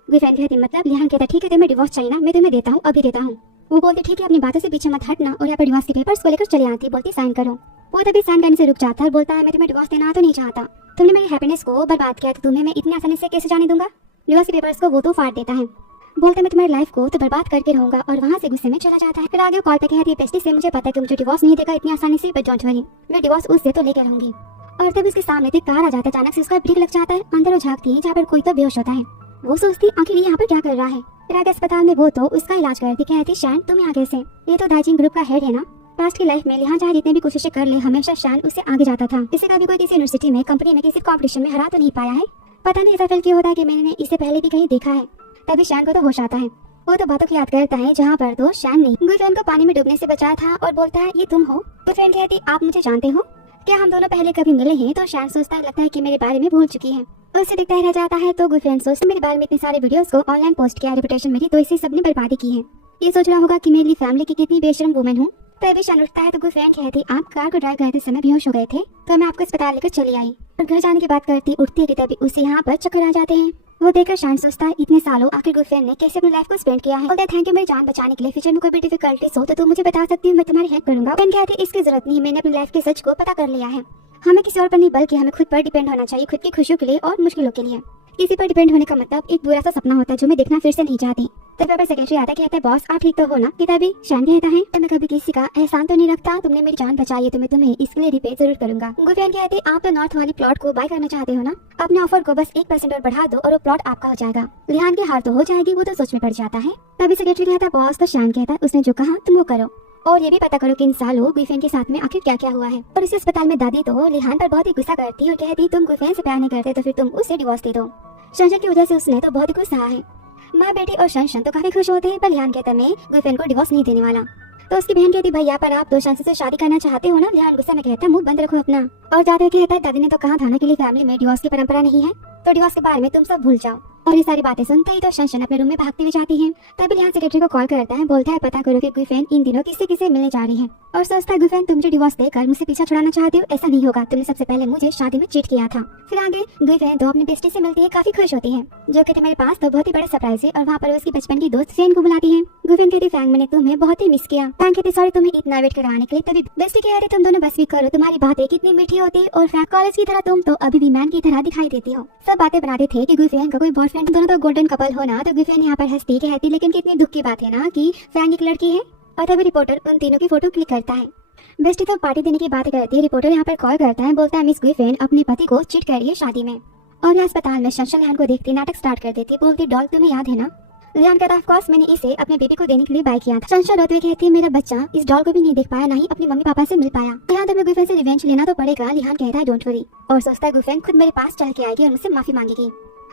गर्लफ्रेंड कहती मतलब? लिहान कहता ठीक है तुम्हें डिवोर्स चाहिए ना, मैं तुम्हें देता हूँ, अभी देता हूँ। वो बोलती ठीक है अपनी बातों से पीछे मत हटना और यहाँ पर डिवोर्स के पेपर्स को लेकर चले आती, बोलती साइन करो। वो तभी साइन करने से रुक जाता है और बोलता है मैं तुम्हें डिवोर्स देना तो नहीं चाहता, तुमने मेरी हैप्पीनेस को बर्बाद किया तो तुम्हें मैं इतनी आसानी से कैसे जाने दूंगा। डिवोर्स के पेपर्स को वो तो फाड़ देता है, बोलते मैं तुम्हारी लाइफ को तो बर्बाद करके रहूंगा और वहाँ से गुस्से में चला जाता है। फिर आगे कॉल पे कहती है बेस्टी से मुझे पता है कि मुझे डिवोर्स नहीं देगा इतनी आसानी से, बट डोंट वरी मैं डिवोर्स उससे तो लेकर रहूंगी। और तब उसके सामने कार आ जाता है, अचानक से उसका ब्रेक लग जाता है। अंदर वो झांकती है जहाँ पर कोई तो बेहोश होता है। वो सोचती आखिर ये यहाँ पर क्या कर रहा है। फिर आगे अस्पताल में वो तो उसका इलाज करती, कहती शैन तुम यहाँ कैसे? ये तो दाइजिंग ग्रुप का हेड है ना। पास्ट की लाइफ में लिहान चाहे जितने भी कोशिशें कर ले हमेशा शैन उससे आगे जाता था। इसे कभी कोई किसी यूनिवर्सिटी में कंपनी में किसी कंपटीशन में हरा तो नहीं पाया है। पता नहीं ऐसा फील क्यों होता है कि मैंने इसे पहले भी कहीं देखा है। तभी शैन को तो होश आता है, वो तो बातों को याद करता है जहाँ पर तो शैन नहीं गर्लफ्रेंड को पानी में डूबने से बचाया था और बोलता है ये तुम हो। गर्लफ्रेंड कहती आप मुझे जानते हो क्या? हम दोनों पहले कभी मिले हैं? तो शैन सोचता है लगता है कि मेरे बारे में भूल चुकी है। उससे दिखता ही रह जाता है तो गर्लफ्रेंड सोचती मेरे बारे में इतने सारे वीडियोस को ऑनलाइन पोस्ट किया, रेपुटेशन मेरी तो इसी सबने बर्बादी की है। ये सोच रहा होगा कि मेरी फैमिली की कितनी बेशरम वुमेन हूँ। तभी शैन उठता है तो गर्लफ्रेंड कहती आप कार को ड्राइव करते समय बेहोश हो गए थे तो मैं आपको अस्पताल लेकर चली आई। और घर जाने की बात करती उठती है कि तभी उसे यहाँ पर चक्कर आ जाते हैं। वो देखकर शैन सोचता है इतने सालों आखिर गर्लफ्रेंड ने कैसे अपनी लाइफ को स्पेंड किया है। बोलता है थैंक यू मेरी जान बचाने के लिए, फ्यूचर में कोई भी डिफिकल्टीज हो तो तुम मुझे बता सकती हो, मैं तुम्हारी हेल्प करूंगा। फ्रेंड कहती इसकी जरूरत नहीं, मैंने अपनी लाइफ के सच को पता कर लिया है। हमें किसी और पर नहीं बल्कि हमें खुद पर डिपेंड होना चाहिए, खुद की खुशियों के लिए और मुश्किलों के लिए। किसी पर डिपेंड होने का मतलब एक बुरा सा सपना होता है जो मैं देखना फिर से नहीं चाहती। तब पेपर सेक्रेटरी आता कहता है बॉस आप ठीक तो हो ना? तभी शैन कहता है मैं कभी किसी का एहसान तो नहीं रखता, तुमने मेरी जान बचाई है तो मैं तुम्हें इसके लिए रिपे जरूर करूंगा। गर्लफ्रेंड कहती आप तो नॉर्थ वाली प्लॉट को बाय करना चाहते हो ना, अपने ऑफर को बस 1% और बढ़ा दो और वो प्लॉट आपका हो जाएगा। लिहान की हार तो हो जाएगी, वो तो सोच में पड़ जाता है। तभी सेक्रेटरी कहता है बॉस। तो शैन कहता है उसने जो कहा तुम वो करो और ये भी पता करो कि इन सालों गर्लफ्रेंड के साथ में आखिर क्या क्या हुआ है। और इस अस्पताल में दादी तो लिहान पर बहुत ही गुस्सा करती है और कहती तुम गर्लफ्रेंड से प्यार नहीं करते तो फिर तुम उससे डिवोर्स दे दो। शंशन की वजह से उसने तो बहुत ही खुश रहा है। माँ बेटी और शंशन तो काफी खुश होते हैं, पर लिहान कहता मैं गर्लफ्रेंड को डिवोर्स नहीं देने वाला। तो उसकी बहन कहती भैया पर आप तो शंशन से शादी करना चाहते हो ना? लिहान गुस्से में कहता है मुंह बंद रखो अपना। और जाते कहता है दादी ने तो कहा था ना कि फैमिली में डिवोर्स की परंपरा नहीं है, तो डिवोर्स के बारे में तुम सब भूल जाओ। और ये सारी बातें सुनते ही तो शंशन अपने रूम में भागती हुई जाती है। तभी लिहान सेक्रेटरी को कॉल करता है, बोलता है पता करो कि गर्लफ्रेंड इन दिनों किससे मिलने जा रही है। और सोचता है गर्लफ्रेंड तुम मुझे डिवोर्स देकर मुझसे पीछा छुड़ाना चाहती हो, ऐसा नहीं होगा, तुमने सबसे पहले मुझे शादी में चीट किया था। फिर आगे गर्लफ्रेंड तो अपनी बेस्टी से मिलती है, काफी खुश होती है, जो कहते मेरे पास तो बहुत ही बड़ा सरप्राइज है। और वहाँ पर उसकी बचपन की दोस्त फ्रेंड को बुलाती है। गर्लफ्रेंड कहती फैंग मैंने तुम्हें बहुत ही मिस किया। फैंग कहती सॉरी तुम्हें इतना वेट कराने के लिए। तभी बेस्टी कहती तुम दोनों बस भी करो, तुम्हारी बातें कितनी मीठी होती। और फैंग कॉलेज की तरह तुम तो अभी भी मैन की तरह दिखाई देती हो। सब बातें बनाते थे कि गर्लफ्रेंड का कोई बॉयफ्रेंड, दोनों तो गोल्डन कपल होना। तो गर्लफ्रेंड यहाँ पर हंसती कहती लेकिन कितनी दुख की बात है ना कि फैंग एक लड़की है। और तभी रिपोर्टर उन तीनों की फोटो क्लिक करता है। बेस्टी तो पार्टी देने की बात करती है। रिपोर्टर यहाँ पर कॉल करता है, बोलता है मिस गर्लफ्रेंड अपने पति को चीट कर रही है शादी में। और यहाँ अस्पताल में शंशन लिहान को देखती नाटक स्टार्ट कर देती, बोलती डॉल तुम्हें याद है ना? लिहान कहता ऑफ कोर्स मैंने इसे अपने बेबी को देने के लिए बाय किया था। शंशन रोते हुए कहती है मेरा बच्चा इस डॉल को भी नहीं देख पाया, ना ही अपनी मम्मी पापा से मिल पाया। यहाँ तो मैं गर्लफ्रेंड से रिवेंज लेना तो पड़ेगा। लिहान कहता है डोंट वरी और सोचता है गर्लफ्रेंड खुद मेरे पास चल के आएगी और मुझसे माफी मांगेगी।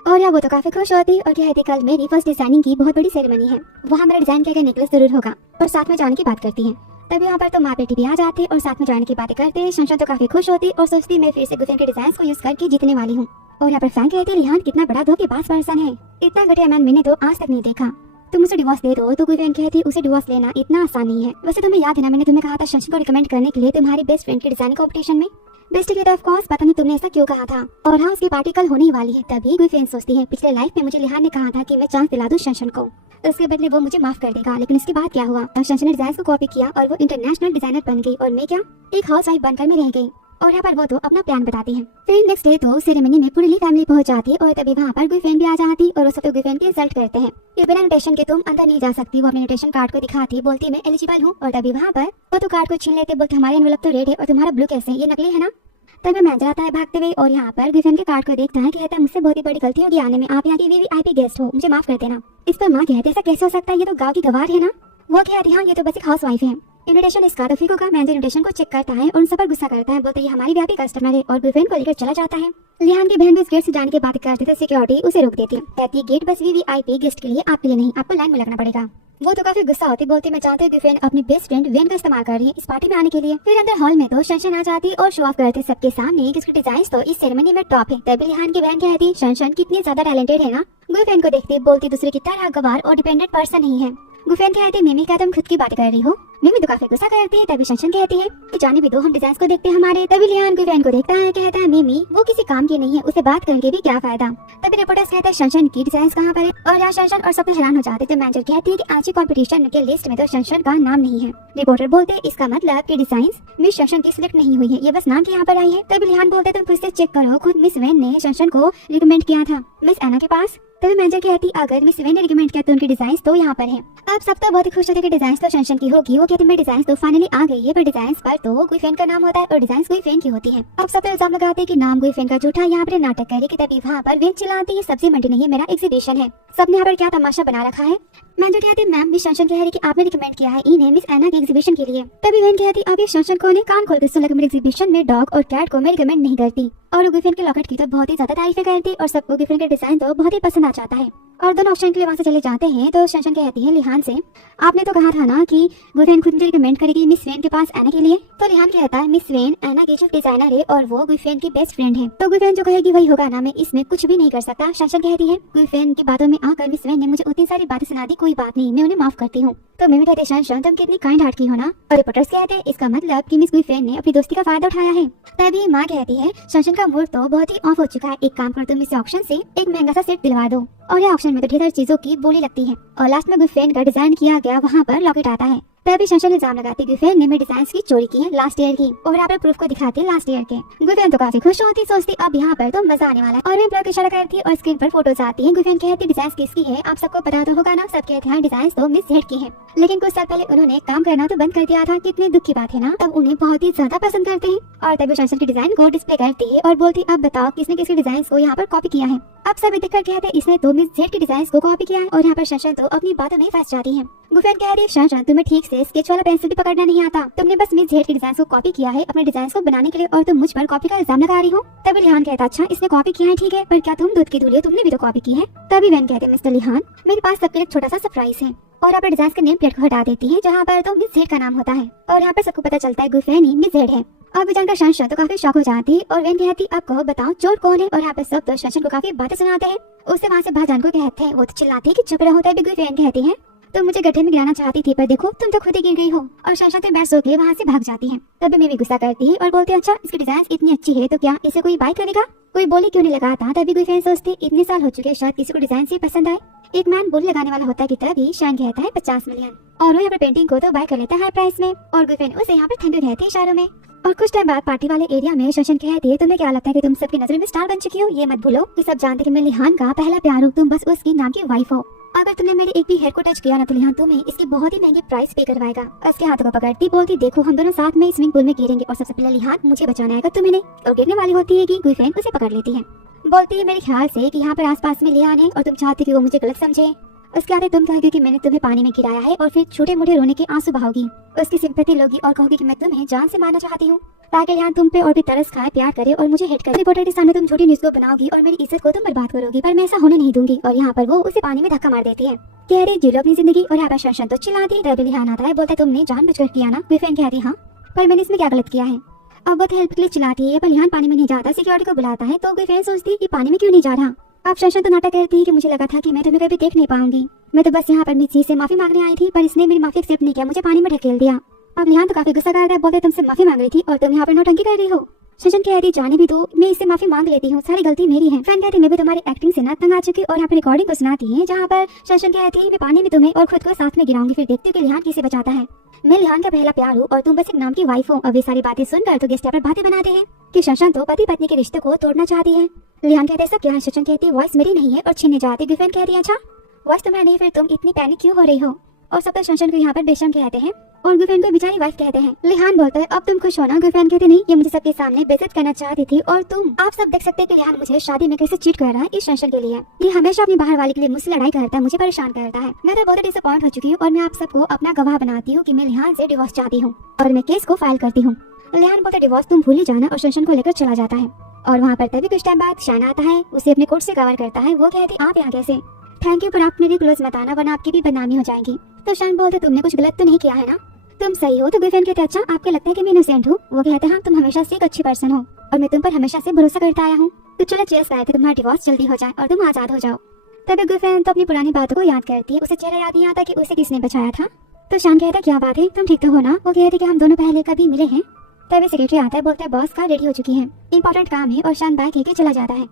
और या वो तो काफी खुश होती और कहती कल मेरी फर्स्ट डिजाइनिंग की बहुत बड़ी सेरेमनी है, वहाँ मेरा डिजाइन किया गया नेकलेस जरूर होगा। और साथ में जाने की बात करती है। तभी यहाँ पर तो माँ बेटी भी आ जाते और साथ में जाने की बातें करते। शंशन तो काफी खुश होती और सोचती मैं फिर से गर्लफ्रेंड के डिजाइन को यूज करके जीतने वाली हूँ। और यहाँ पर फैंग कहती लिहान कितना बड़ा धोखेबाज पर्सन है, इतना घटिया मैन मैंने तो आज तक नहीं देखा, तुम उसे डिवोर्स दे दो। तो गर्लफ्रेंड कहती उसे डिवोर्स लेना इतना आसान नहीं है। वैसे तुम्हें याद है ना मैंने तुम्हें कहा था शंशन को रिकमेंड करने के लिए तुम्हारी बेस्ट फ्रेंड के डिजाइन कॉम्पिटिशन में। बेस्ट कहता ऑफ कोर्स पता नहीं तुमने ऐसा क्यों कहा था। और हाँ उसकी पार्टी कल होने ही वाली है। तभी गर्लफ्रेंड सोचती है पिछले लाइफ में मुझे लिहान ने कहा था कि मैं चांस दिला दूं शंशन को, उसके बदले वो मुझे माफ कर देगा। लेकिन इसके बाद क्या हुआ, शंशन ने डिजाइन को कॉपी किया और वो इंटरनेशनल डिजाइनर बन गई और मैं क्या एक हाउस वाइफ बनकर मैं रह गई। और यहाँ पर वो तो अपना प्लान बताती है। फिर नेक्स्ट डे तो सेरेमनी में पूरी फैमिली पहुंच जाती है और तभी वहाँ पर गर्लफ्रेंड भी आ जाती और वो सब तो गर्लफ्रेंड की इंसल्ट करते हैं। ये बिना इन्विटेशन के तुम अंदर नहीं जा सकती। वो अपने इन्विटेशन कार्ड को दिखाती, बोलती मैं एलिजिबल हूँ। और तभी वहाँ पर वो तो कार्ड को छीन लेते, बोलते हमारे एनवेलप तो रेड है और तुम्हारा ब्लू कैसे, ये नकली है ना? तभी मैनेजर आता है भागते हुए और यहाँ पर गर्लफ्रेंड के कार्ड को देखता है, कहता है मुझसे बहुत ही बड़ी गलती होगी आने में, आप यहाँ की वीवीआईपी गेस्ट हो, मुझे माफ कर देना। इस पर माँ कहते ऐसा कैसे हो सकता है, ये तो गाँव की गवार है ना? वो कहती हाँ ये तो बस एक हाउस वाइफ है, इन्विटेशन इसका तो फीको का मैनेजर इन्विटेशन को चेक करता है और उन सब पर गुस्सा करता है। बोलते ये हमारी व्यापी कस्टमर है और गर्लफ्रेंड को लेकर चला जाता है। लिहान की बहन भी इस गेट से जाने की बात करती है तो सिक्योरिटी उसे रोक देती है। कहती है गेट बस वीवीआईपी गेस्ट के लिए, आपके लिए नहीं, आपको लाइन में लगना पड़ेगा। वो तो काफी गुस्सा होती, बोलती मैं जानती हूँ गर्लफ्रेंड अपनी बेस्ट फ्रेंड वेन का इस्तेमाल कर रही है इस पार्टी में आने के लिए। फिर अंदर हॉल में तो शनशन आ जाती और शो ऑफ करती सबके सामने कि उसकी डिजाइन तो इस सेरेमनी में टॉप है। तभी लिहान की बहन कहती शनशन कितनी ज्यादा टैलेंटेड है ना। गर्लफ्रेंड को देखती बोलती दूसरे की तरह गवार और डिपेंडेंट पर्सन नहीं है। गर्लफ्रेंड कहती मिमी क्या तुम खुद की बात कर रही हो। मिमी तो काफी गुस्सा करती है। तभी शनशन कहती है कि जाने भी दो, हम डिजाइन को देखते हैं हमारे। तभी लिहान गर्लफ्रेंड को देखता है, कहता है मिमी वो किसी काम की नहीं है, उसे बात करके भी क्या फायदा। तभी रिपोर्टर्स कहते हैं शनशन की डिजाइन कहाँ पर है और यहाँ शनशन और सब हैरान हो जाते। तो मैनेजर कहती है कि आज ही कंपटीशन के लिस्ट में तो शनशन का नाम नहीं है। रिपोर्टर बोलते हैं इसका मतलब कि डिजाइन मिस शनशन की सिलेक्ट नहीं हुई है, ये बस नाम की यहाँ पर आई है। तभी लिहान बोलते तुम खुद से चेक करो, खुद मिस वेन ने शनशन को रिकमेंड किया था मिस एना के पास। तभी मैनेजर कहती अगर मिस वेन ने रिकमेंड किया तो उनकी डिजाइन तो यहाँ पर है। अब सब तो बहुत ही खुश होते कि डिजाइन तो शनशन की होगी। वो कहती मेरी डिजाइन तो फाइनली आ गई है, पर डिजाइन पर तो कोई फैन का नाम होता है और डिजाइन कोई फैन की होती है। अब सब तो इल्जाम लगाते हैं कि नाम कोई फैन का झूठा, यहाँ पर नाटक करे कि तभी वहाँ पर वेन चिल्लाती है सब्जी मंडी नहीं है, मेरा एग्जीबिशन है। सबने यहाँ पर क्या तमाशा बना रखा है। मैनेजर कहती मैम मिस शनशन कह रही कि आपने रिकमेंड किया है इन्हें मिस एना के एग्जीबिशन के लिए। तभी वेन कहती अब ये शनशन को ने कान खोल कर सुन लगा, मेरे एग्जीबिशन में डॉग और कैट को मैं रिकमेंड नहीं करती। और गर्लफ्रेंड के लॉकेट की तो बहुत ही ज्यादा तारीफें करती और सबको गर्लफ्रेंड का डिजाइन तो बहुत ही पसंद आ जाता है। और दोनों ऑप्शन के लिए वहाँ से चले जाते हैं। तो शनशन कहती है लिहान से आपने तो कहा था ना कि गर्लफ्रेंड खुद मुझे रिकमेंड करेगी मिस वेन के पास एना के लिए। तो लिहान कहता है मिस वेन एना की चीफ डिजाइनर है और वो गर्लफ्रेंड की बेस्ट फ्रेंड है, तो गर्लफ्रेंड जो कहेगी वही होगा ना, मैं इसमें कुछ भी नहीं कर सकता। शनशन कहती है गर्लफ्रेंड की बातों में आकर मिस वेन ने मुझे उतनी सारी बातें सुना दी, कोई बात नहीं, मैं उन्हें माफ करती हूँ। तो मिमी कहते शनशन तुम कितनी काइंड हार्ट की हो ना। और रिपोर्टर्स कहते हैं इसका मतलब कि मिस गर्लफ्रेंड ने अपनी दोस्ती का फायदा उठाया है। तभी माँ कहती है शनशन का मूड तो बहुत ही ऑफ हो चुका है, एक काम करो तुम इसे ऑक्शन से एक महंगा सा सेट दिलवा दो। और ये ऑक्शन में तो ढेर सारी चीजों की बोली लगती है और लास्ट में गर्लफ्रेंड का डिजाइन किया गया वहाँ पर लॉकेट आता है। तभी शनशन इल्जाम लगाती गर्लफ्रेंड ने मेरे डिजाइन की चोरी की है लास्ट ईयर की और यहाँ पर प्रूफ को दिखाती है लास्ट ईयर के। गर्लफ्रेंड तो काफी खुश होती, सोचती अब यहाँ पर तो मजा आने वाला है। और एम्प्लॉय को इशारा करती है और स्क्रीन पर फोटोज आती है। गर्लफ्रेंड कहती डिजाइन किसकी है आप सबको पता तो होगा ना। सब कहते हैं डिजाइन तो मिस हेड की है, लेकिन कुछ साल पहले उन्होंने काम करना तो बंद कर दिया था। कितने दुख की बात है ना, अब उन्हें बहुत ही ज्यादा पसंद करते हैं। और तभी शनशन की डिजाइन को डिस्प्ले करती है और बोलती अब बताओ किसने किसके डिजाइन को यहाँ पर कॉपी किया है। अब सब देखकर कहते हैं इसने तो मिस जेड की डिजाइन को कॉपी किया है और यहाँ पर शनशन तो अपनी बातों में फंस जाती है। गर्लफ्रेंड कह रही है शनशन तुम्हें ठीक से स्केच वाला पेंसिल भी पकड़ना नहीं आता, तुमने बस मिस जेड की डिजाइन को कॉपी किया है अपने डिजाइन को बनाने के लिए और तुम मुझ पर कॉपी का इल्जाम लगा रही हो। तभी लिहान कहता अच्छा इसने कॉपी किया है ठीक है, पर क्या तुम दूध की धूली हो, तुमने भी तो कॉपी की है। तभी वेन कहते मिस्टर लिहान मेरे पास सबके लिए छोटा सा सरप्राइज है और यहाँ पर डिजाइन के नेम प्लेट को हटा देती है जहाँ पर तो मिस जेड का नाम होता है और यहाँ पर सबको पता चलता है गर्लफ्रेंड ही मिस जेड है। अब जानकर शनशन तो काफी शॉक हो जाती है और वेन कहती अब कहो बताओ चोर कौन है। और यहाँ पर सब तो शनशन को काफी बातें सुनाते हैं। उससे वहाँ से भाग जान को कहते हैं, वो तो चिल्लाती है कि चुप रहो। तभी गर्लफ्रेंड कहती है तो मुझे गड्ढे में गिराना चाहती थी पर देखो तुम तो खुद ही गिर गई हो। और शनशन तो बैठ सो के वहाँ से भाग जाती है। तभी मिमी गुस्सा करती है और बोलती है अच्छा इसकी डिजाइन इतनी अच्छी है तो क्या इसे कोई बाय करेगा, कोई बोली क्यों नहीं लगाता। तभी गर्लफ्रेंड सोचती इतने साल हो चुके शायद किसी को डिजाइन से पसंद आए। एक मैन बोली लगाने वाला होता है कि तभी शान कहता है 50 मिलियन और वो यहाँ पर पेंटिंग को तो बाय कर लेता है हाई प्राइस में और गर्लफ्रेंड उसे यहाँ पर थैंक यू कहती है इशारों में। और कुछ टाइम बाद पार्टी वाले एरिया में शनशन कहती है तुम्हें क्या लगता है कि तुम सबकी नजर में स्टार बन चुकी हो, ये मत भूलो कि सब जानते कि मैं लिहान का पहला प्यार हूँ, तुम बस उसकी नाम की वाइफ हो। अगर तुमने मेरे एक भी हेयर को टच किया ना तो लिहान तुम्हें इसकी बहुत ही महंगी प्राइस पे करवाएगा। उसके हाथों को पकड़ती बोलती देखो हम दोनों साथ में स्विमिंग पूल में गिरेंगे और सबसे पहले लिहान मुझे बचाना आएगा तुम्हें नहीं। और गिरने वाली होती है कि गर्लफ्रेंड उसे पकड़ लेती है। बोलती है मेरे ख्याल से कि यहाँ पर आसपास में लिहान है और तुम चाहती कि वो मुझे गलत समझे। उसके आगे तुम कहोगी कि मैंने तुम्हें पानी में गिराया है और फिर छोटे मोटे रोने के आंसू बहाओगी, उसकी सिंपैथी लोगी और कहोगी कि मैं तुम्हें जान से मारना चाहती हूँ ताकि लिहान तुम पे और भी तरस खाए, प्यार करे और मुझे हिट करे। रिपोर्टर के सामने तुम झूठी न्यूज़ को बनाओगी और मेरी इज्जत को तुम बर्बाद करोगी, पर मैं ऐसा होने नहीं दूंगी। और यहाँ पर वो उसे पानी में धक्का मार देती है। कह रही जी लो अपनी जिंदगी। और यहाँ पर शनशन तो चिल्लाती है। तभी लिहान आता है, बोलता है तुमने जानबूझकर किया ना। गर्लफ्रेंड कहती हाँ, पर मैंने इसमें क्या गलत किया है। अब वो हेल्प के लिए चिल्लाती है पर लिहान पानी में नहीं जाता, सिक्योरिटी को बुलाता है। तो गर्लफ्रेंड सोचती है कि पानी में क्यों नहीं जा रहा। अब शनशन तो नाटक करती है कि मुझे लगा था कि मैं तुम्हें कभी देख नहीं पाऊंगी, मैं तो बस यहाँ पर मिस जी से माफी मांगने आई थी, पर इसने मेरी माफी एक्सेप्ट नहीं किया, मुझे पानी में ढकेल दिया। अब लिहान तो काफी गुस्सा करता है, बोलते तुमसे माफी मांग रही थी और तुम यहाँ पर नौटंकी कर रही हो। शनशन कह रही जाने भी दो, मैं इससे माफी मांग लेती हूँ, सारी गलती मेरी है। फैन कहती मैं भी तुम्हारी एक्टिंग से ना तंग आ चुकी और यहाँ पर रिकॉर्डिंग को सुनाती है जहाँ पर शनशन कहती है मैं पानी में तुम्हें और खुद को साथ में गिराऊंगी, फिर देखती हूँ कि लिहान किसे बचाता है। मैं लिहान का पहला प्यार हूँ और तुम बस एक नाम की वाइफ हो। अब ये सारी बातें सुनकर तो गेस्ट यहाँ पर बातें बनाते हैं कि शनशन तो पति पत्नी के रिश्ते को तोड़ना चाहती है। लिहान कहते हैं सब क्या है। शनशन कहती है वॉइस मेरी नहीं है और छीनने जाती। गर्लफ्रेंड कहती है अच्छा वॉइस तुम्हारा नहीं, फिर तुम इतनी पैनिक क्यों हो रही हो। और सब शनशन को यहाँ पर बेशर्म कहते हैं। और गुफेन को बेचारी वाइफ कहते हैं। लिहान बोलता है अब तुम खुश हो ना? गुफेन कहते नहीं, ये मुझे सबके सामने बेइज्जत करना चाहती थी और तुम आप सब देख सकते हैं कि लिहान मुझे शादी में कैसे चीट कर रहा है इस टेंशन के लिए। ये हमेशा अपनी बाहर वाले के लिए मुझसे लड़ाई करता है, मुझे परेशान करता है। मैं तो बहुत डिसअपॉइंट हो चुकी हूँ और मैं आप सबको अपना गवाह बनाती हूँ कि मैं लिहान से डिवोर्स चाहती हूँ और मैं केस को फाइल करती हूँ। लिहान बोलता डिवोर्स तुम भूल ही जाना और शंशन को लेकर चला जाता है। और वहाँ पर तभी कुछ टाइम बाद शान आता है, उसे अपने कोर्ट से कवर करता है। वो कहती आप यहाँ कैसे? थैंक यू, पर आप मेरे क्लोज मत आना वरना आपकी भी बदनामी हो जाएगी। तो शान बोलते तुमने कुछ गलत तो नहीं किया है ना? तुम सही हो। तो गुफेन कहते अच्छा आपको लगता है कि मैं इनोसेंट हूँ? वो कहते हाँ तुम हमेशा से एक अच्छी पर्सन हो और मैं तुम पर हमेशा से भरोसा करता आया हूँ। तो चलो चेयर्स आए थे तुम्हारा डिवोर्स जल्दी हो जाए और तुम आजाद हो जाओ। तभी गुफेन तो अपनी पुरानी बातों को याद करती है। उसे चेहरा याद नहीं आता कि उसे किसने बचाया था। तो शान कहता क्या बात है, तुम ठीक तो हो ना? वो कहते कि हम दोनों पहले कभी मिले हैं। तभी सेक्रेटरी आता है, बोलता है बॉस कार रेडी हो चुकी है, इंपॉर्टेंट काम है। और शान बाइक लेके चला जाता है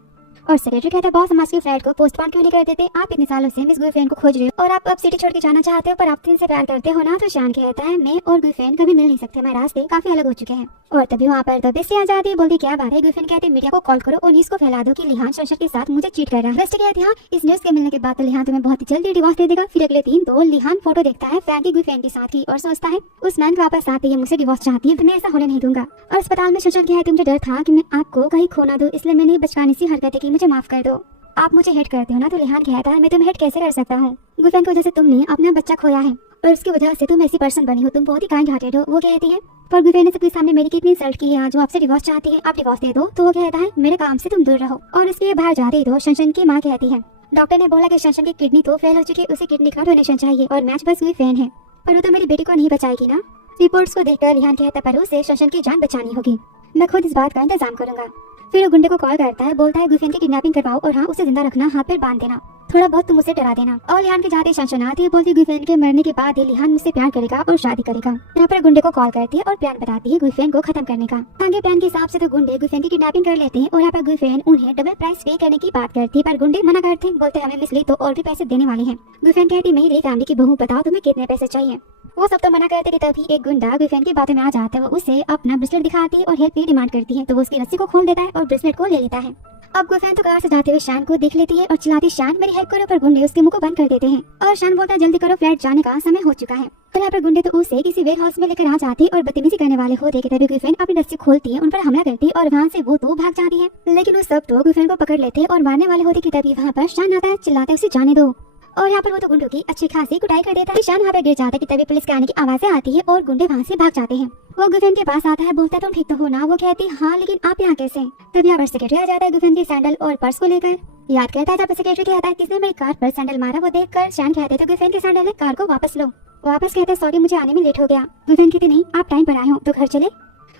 और सेक्रेटरी कहता है बॉस हम आज की फ्लाइट को पोस्टपोन क्यों नहीं कर देते? आप इतने सालों से मिस गुफेन को खोज रहे हो और आप अब सिटी छोड़ के जाना चाहते हो, पर आप इनसे प्यार करते हो ना? तो शान कहता है मैं और गुफेन कभी मिल नहीं सकते, हमारे रास्ते काफी अलग हो चुके हैं। और तभी वहाँ पर तो बेस्टी आ जाती है, बोलती क्या बात है? गुफेन कहते मीडिया को कॉल करो और न्यूज को फैला दो कि लिहान शंशन के साथ मुझे चीट कर रहा है। बेस्टी कहती हाँ इस न्यूज के मिलने के बाद तो लिहान तुम्हें बहुत जल्दी डिवोर्स दे देगा। फिर अगले दिन तो लिहान फोटो देखता है फ्रैंकी गुफेन के साथ की और सोचता है उस मैन वापस आते ही मुझसे डिवोर्स चाहती है, मैं ऐसा होने नहीं दूंगा। और अस्पताल में शंशन कहती मुझे डर था कि मैं आपको कहीं खो ना दूं, इसलिए मैंने बचकानी सी हरकतें की, मुझे माफ कर दो। आप मुझे हेट करते हो ना? तो लिहान कहता है मैं तुम्हें हेट कैसे कर सकता हूँ? गुफेन की वजह से तुमने अपना बच्चा खोया है और उसकी वजह से तुम ऐसी पर्सन बनी हो, तुम बहुत ही काइंड हार्टेड हो। वो कहती है पर गुफेन ने सबके सामने मेरी कितनी इंसल्ट की है, जो आपसे डिवोर्स चाहती है, आप डिवोर्स दे दो। तो वो कहता है मेरे काम से तुम दूर रहो। और इसलिए बाहर जाते ही तो शंशन की माँ कहती है डॉक्टर ने बोला कि शंशन की किडनी तो फेल हो चुकी है, उसे किडनी का डोनेशन चाहिए और मैच बस गुफेन है, पर वो तो मेरी बेटी को नहीं बचाएगी ना। रिपोर्ट्स को देखकर लिहान कहता पर उसे शंशन की जान बचानी होगी, मैं खुद इस बात का इंतजाम करूंगा। फिर वो गुंडे को कॉल करता है, बोलता है गुफेन की किडनैपिंग करवाओ और हाँ उसे जिंदा रखना, हाथ पैर बांध देना, थोड़ा बहुत तुम उसे डरा देना। और लिहान के जाते शंशन आती है, बोलती गुफेन के मरने के बाद ही लिहान मुझसे प्यार करेगा और शादी करेगा। यहाँ पर गुंडे को कॉल करती है और प्लान बताती है गुफेन को खत्म करने का। आगे प्लान के हिसाब से तो गुंडे गुफेन की किडनैपिंग कर लेते हैं और यहाँ पर गुफेन उन्हें डबल प्राइस पे करने की बात करती है, पर गुंडे मना करते हैं, बोलते हमें मिसली तो और भी पैसे देने वाले हैं। गुफेन कहती मेरी फैमिली की बहू, बताओ तुम्हें कितने पैसे चाहिए? वो सब तो मना करते कि तभी एक गुंडा गुफेन की बातों में आ जाता है। वो उसे अपना ब्रेसलेट दिखाती है और हेल्प की डिमांड करती है, तो वो उसकी रस्सी को खोल देता है और ब्रेसलेट को ले लेता है। अब गुफेन तो कार से जाते हुए शान को देख लेती है और चिल्लाती शान मेरी हेल्प करो, पर गुंडे उसके मुंह को बंद कर देते हैं और शान बोलता जल्दी करो फ्लाइट जाने का समय हो चुका है। तो यहाँ पर गुंडे तो उसे किसी वेयर हाउस में लेकर आ जाते हैं और बदतमीजी करने वाले होते कि तभी गुफेन अपनी रस्सी खोलती है, उन पर हमला करती है और वहाँ से वो तो भाग जाती है। लेकिन वो सब तो गुफेन को पकड़ लेते हैं और मारने वाले होते कि तभी वहाँ पर शान आता है, चिल्लाता है उसे जाने दो। और यहाँ पर वो तो गुंडों की अच्छी खासी कुटाई कर देता है। शान वहाँ पर गिर जाता है कि तभी पुलिस के आने की आवाजें आती है और गुंडे वहाँ से भाग जाते हैं। वो गुफेन के पास आता है, बोलता है तुम ठीक तो हो ना? वो कहती हाँ लेकिन आप यहाँ कैसे? तभी यहाँ पर सेक्रेटरी आ जाता है गुफेन के सैंडल और पर्स को लेकर, याद करता है जब सेक्रेटरी कहता है किसने मेरी कार पर सैंडल मारा। वो देखकर शान कहते हैं तो गुफेन के सैंडल है, कार को वापस लो। वापस कहते हैं सॉरी मुझे आने में लेट हो गया। गुफेन कहती नहीं आप टाइम पर आए हो तो घर चले।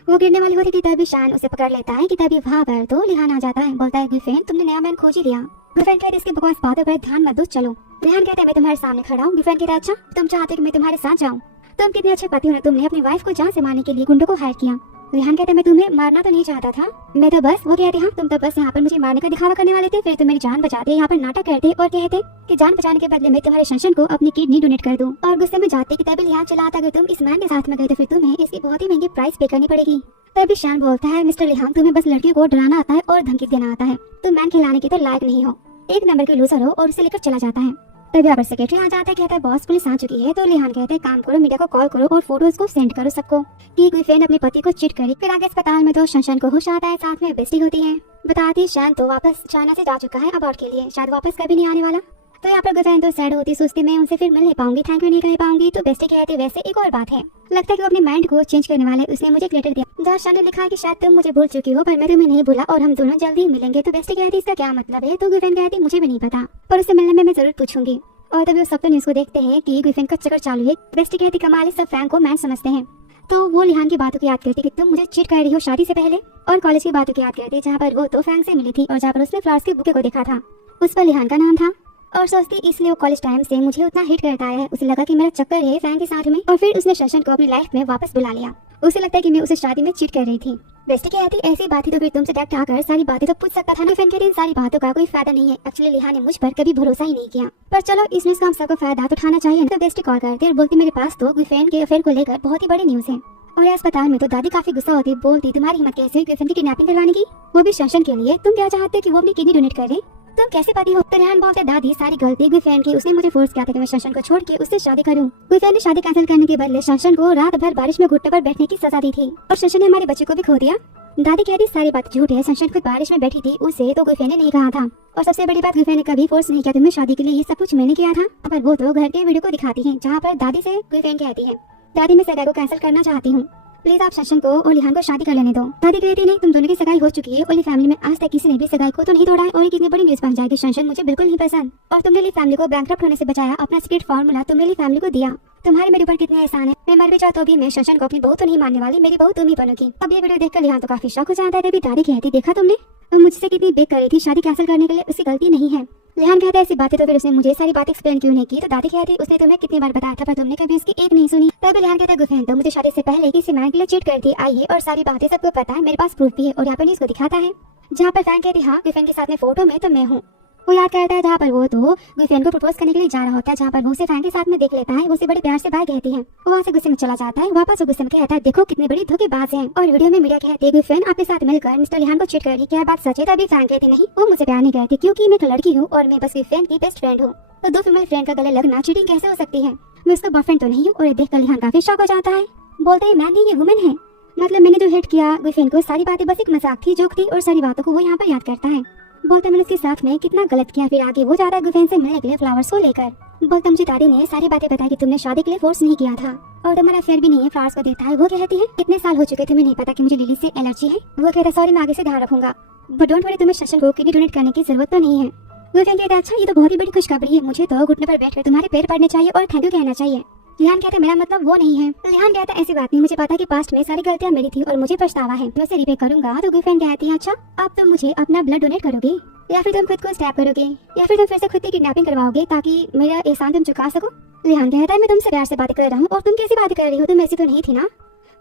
वो गिरने वाली होती थी तभी शान उसे पकड़ लेता है कि तभी वहाँ पर तो लिहान आ जाता है, बोलता है गुफेन तुमने नया मैन खोज ही लिया। गुफेन कहते इसकी बकवास बातों पर ध्यान मत दो, चलो। लिहान कहता है मैं तुम्हारे सामने खड़ा हूँ। गुफेन कहता है अच्छा तुम चाहते कि मैं तुम्हारे साथ जाऊँ? तुम कितने अच्छे पति हो, तुमने अपनी वाइफ को जान से मारने के लिए गुंडों को हायर किया। लिहान कहता है मैं तुम्हें मारना तो नहीं चाहता था, मैं तो बस। वो कहते हाँ तुम तो बस यहाँ पर मुझे मारने का दिखावा करने वाले थे, फिर तुम मेरी जान बचाते यहाँ पर नाटक करते और कहते कि जान बचाने के बदले में तुम्हारे शंशन को अपनी किडनी डोनेट कर दूं। और गुस्से में जाते कि तभी लिहान चलाता अगर तुम इस मैन के साथ में गए तो फिर तुम्हें इसकी बहुत ही महंगी प्राइस पे करनी पड़ेगी। तभी शान बोलता है मिस्टर लिहान तुम्हें बस लड़कियों को डराना आता है और धमकी देना आता है, तुम मैन खिलाने की तो लायक नहीं हो, एक नंबर के लूजर हो। और उसे लेकर चला जाता है। तभी यहाँ पर सेक्रेटरी आ जाता है, कहता है बॉस पुलिस आ चुकी है। तो लिहान कहते हैं काम करो मीडिया को कॉल करो और फोटोज को सेंड करो सबको कि गुफेन अपने पति को चीट करी। फिर आगे अस्पताल में तो शंशन को होश आता है, साथ में बेस्टी होती है, बताती शान तो वापस चाइना से जा चुका है अबॉर्ड के लिए, शायद वापस कभी नहीं आने वाला। तो यहाँ पर गुफेन तो सैड होती, सोचती मैं उनसे फिर मिल नहीं पाऊंगी, थैंक यू नहीं कह पाऊंगी। तो बेस्टी कहती वैसे एक और बात है, लगता है कि वो अपने माइंड को चेंज करने वाला है, उसने मुझे एक लेटर दिया जहाँ शान ने लिखा है कि शायद तुम मुझे भूल चुकी हो पर मैं तुम्हें नहीं भूला और हम दोनों जल्दी ही मिलेंगे। तो बेस्टी कहती इसका क्या मतलब है? तो गुफेन कहती मुझे भी नहीं पता, पर उससे मिलने में मैं जरूर पूछूंगी। और तभी वो सब तो न्यूज को देखते हैं कि गुफेन का चक्कर चालू है। बेस्टी कहती कमाल सब फैंग को मैन समझते हैं। तो वो लिहान की बातों को याद करती कि तुम मुझे चीट कर रही हो शादी से पहले, और कॉलेज की बातों को याद करती जहाँ पर वो तो फैंग से मिली थी और जहाँ पर उसने फ्लावर्स के बुके को देखा था, उस पर लिहान का नाम था। और सोचती इसलिए वो कॉलेज टाइम से मुझे उतना हिट करता है, उसे लगा कि मेरा चक्कर है फैंग के साथ में। और फिर उसने शंशन को अपनी लाइफ में वापस बुला लिया, उसे लगता है कि मैं उसे शादी में चीट कर रही थी। बेस्टी कहती ऐसी बातें तो फिर तुमसे डायरेक्ट आकर सारी बातें तो पूछ सकता था ना। फैन कहती इन सारी बातों का कोई फायदा नहीं है, एक्चुअली लिहान ने मुझ पर कभी भरोसा ही नहीं किया, पर चलो इस न्यूज का हम सबको फायदा तो उठाना चाहिए। तो बेस्टी कॉल करती और बोलती मेरे पास तो गुफेन के अफेयर को लेकर बहुत ही बड़ी न्यूज है। और अस्पताल में तो दादी काफी गुस्सा होती, बोलती तुम्हारी हिम्मत कैसे हुई गुफेन की किडनैपिंग करवाने की, वो भी शंशन के लिए। तुम क्या चाहते हो कि वो अपनी किडनी डोनेट करे? तुम कैसे पति हो? तो रेहान बोलते दादी सारी गलती गुफैन की, उसने मुझे फोर्स किया था कि मैं शंशन को छोड़ के उससे शादी करूं। गुफैन ने शादी कैंसिल करने के बदले शंशन को रात भर बारिश में घुटने पर बैठने की सजा दी थी और शंशन ने हमारे बच्चे को भी खो दिया। दादी कहती सारी बात झूठ है, शंशन खुद बारिश में बैठी थी, उसे तो गुफैन ने नहीं कहा था। और सबसे बड़ी बात, गुफैन ने कभी फोर्स नहीं किया तुम्हें शादी के लिए, ये सब कुछ मैंने किया था। पर वो तो घर के वीडियो को दिखाती है जहाँ पर दादी से गुफैन कहती है दादी मैं सगाई को कैंसिल करना चाहती हूँ, प्लीज आप शंशन को और लिहान को शादी कर लेने दो। दादी कहती नहीं, तुम दोनों की सगाई हो चुकी है और फैमिली में आज तक किसी ने भी सगाई को तो नहीं तोड़ा है और ये कितनी बड़ी न्यूज़ बन जाएगी। शंशन मुझे बिल्कुल नहीं पसंद और तुमने ली फैमिली को बैंकरप्ट होने से बचाया, अपना सीक्रेट फॉर्मूला तुमने ली फैमिली को दिया। तुम्हारे मेरे ऊपर कितने एहसान है। मैं मर भी जाऊँ तो भी मैं शंशन को अपनी बहू तो नहीं मानने वाली, मेरी बहू तुम ही बनोगी। अब ये वीडियो देखकर लिहान तो काफी शौक हो जाता है। तभी दादी कहती देखा तुमने मुझसे कितनी बेक कर रही थी, शादी कैंसिल करने के लिए उसकी गलती नहीं है। लिहान कहता है ऐसी बातें तो फिर उसने मुझे सारी बातें एक्सप्लेन क्यों नहीं की? तो दादी कहती उसने तुम्हें कितनी बार बताया था पर तुमने कभी उसकी एक नहीं सुनी। तभी लिहान कहता है गुफैन तो मुझे शादी से पहले किसी मैन के लिए चीट करती आई है और सारी बातें सबको पता है, मेरे पास प्रूफ भी है और यहाँ पर इसको दिखाता है। जहाँ पर फैन कहती हाँ गुफैन के साथ में फोटो में तो मैं हूँ। वो याद करता है जहाँ पर वो तो गुफैन को प्रपोज करने के लिए जा रहा होता है, जहाँ पर वो उसे फैन के साथ में देख लेता है, उसे बड़े प्यार से बाय कहती है। वो वहाँ से गुस्से में चला जाता है, वापस वो गुस्से में कहता है देखो कितनी बड़ी धोखेबाज है। और वीडियो में मीडिया कहती है गुफैन आपके साथ मिलकर मिस्टर लिहान को चीट करेगी, क्या बात सच है? तभी फैन कहती नहीं, वो मुझे प्यार नहीं करती क्योंकि मैं एक लड़की हूँ और मैं बस गुफैन की बेस्ट फ्रेंड हूँ। तो दो फीमेल फ्रेंड का गले लगना चीटिंग कैसे हो सकती है? मैं उसका बॉयफ्रेंड तो नहीं हूँ। और देख कर लिहान काफी शॉक हो जाता है, बोलते है मैन नहीं ये वुमेन है, मतलब मैंने जो हिट किया गुफैन को सारी बातें बस एक मजाक थी, जोक थी और सारी बातों को वो यहाँ पर याद करता है। बोलता मैंने उसके साथ में कितना गलत किया। फिर आगे वो जाता है गुफैन से मिलने के लिए फ्लावर्स को लेकर। बोलता मुझे दादी ने सारी बातें बताई कि तुमने शादी के लिए फोर्स नहीं किया था और तुम्हारा अफेयर भी नहीं है। फ्लावर्स को देता है, वो कहती है कितने साल हो चुके तुम्हें नहीं पता कि मुझे लिली से एलर्जी है? वो कहता है सॉरी मैं आगे से ध्यान रखूंगा, बट डोंट वरी तुम्हें शंशन को किडनी डोनेट करने की जरूरत तो नहीं है। गुफैन कहता है अच्छा ये तो बहुत ही बड़ी खुशखबरी है, मुझे तो घुटने पर बैठकर तुम्हारे पैर पड़ने चाहिए और थैंक यू कहना चाहिए। लिहान कहता है मेरा मतलब वो नहीं है। लिहान कहता है ऐसी बात नहीं, मुझे पता कि पास्ट में सारी गलतियां मेरी थी और मुझे पछतावा है, मैं उसे रिपे करूंगा। तो गुफैन कहती है अच्छा अब तुम मुझे अपना ब्लड डोनेट करोगे या फिर तुम खुद को स्टैप करोगे या फिर तुम फिर से खुद की किडनैपिंग करवाओगे ताकि मेरा एहसान तुम चुका सको? लिहान कहता है मैं तुमसे प्यार से बात कर रहा हूँ और तुम कैसी बात कर रही हो, तुम ऐसी तो नहीं थी ना।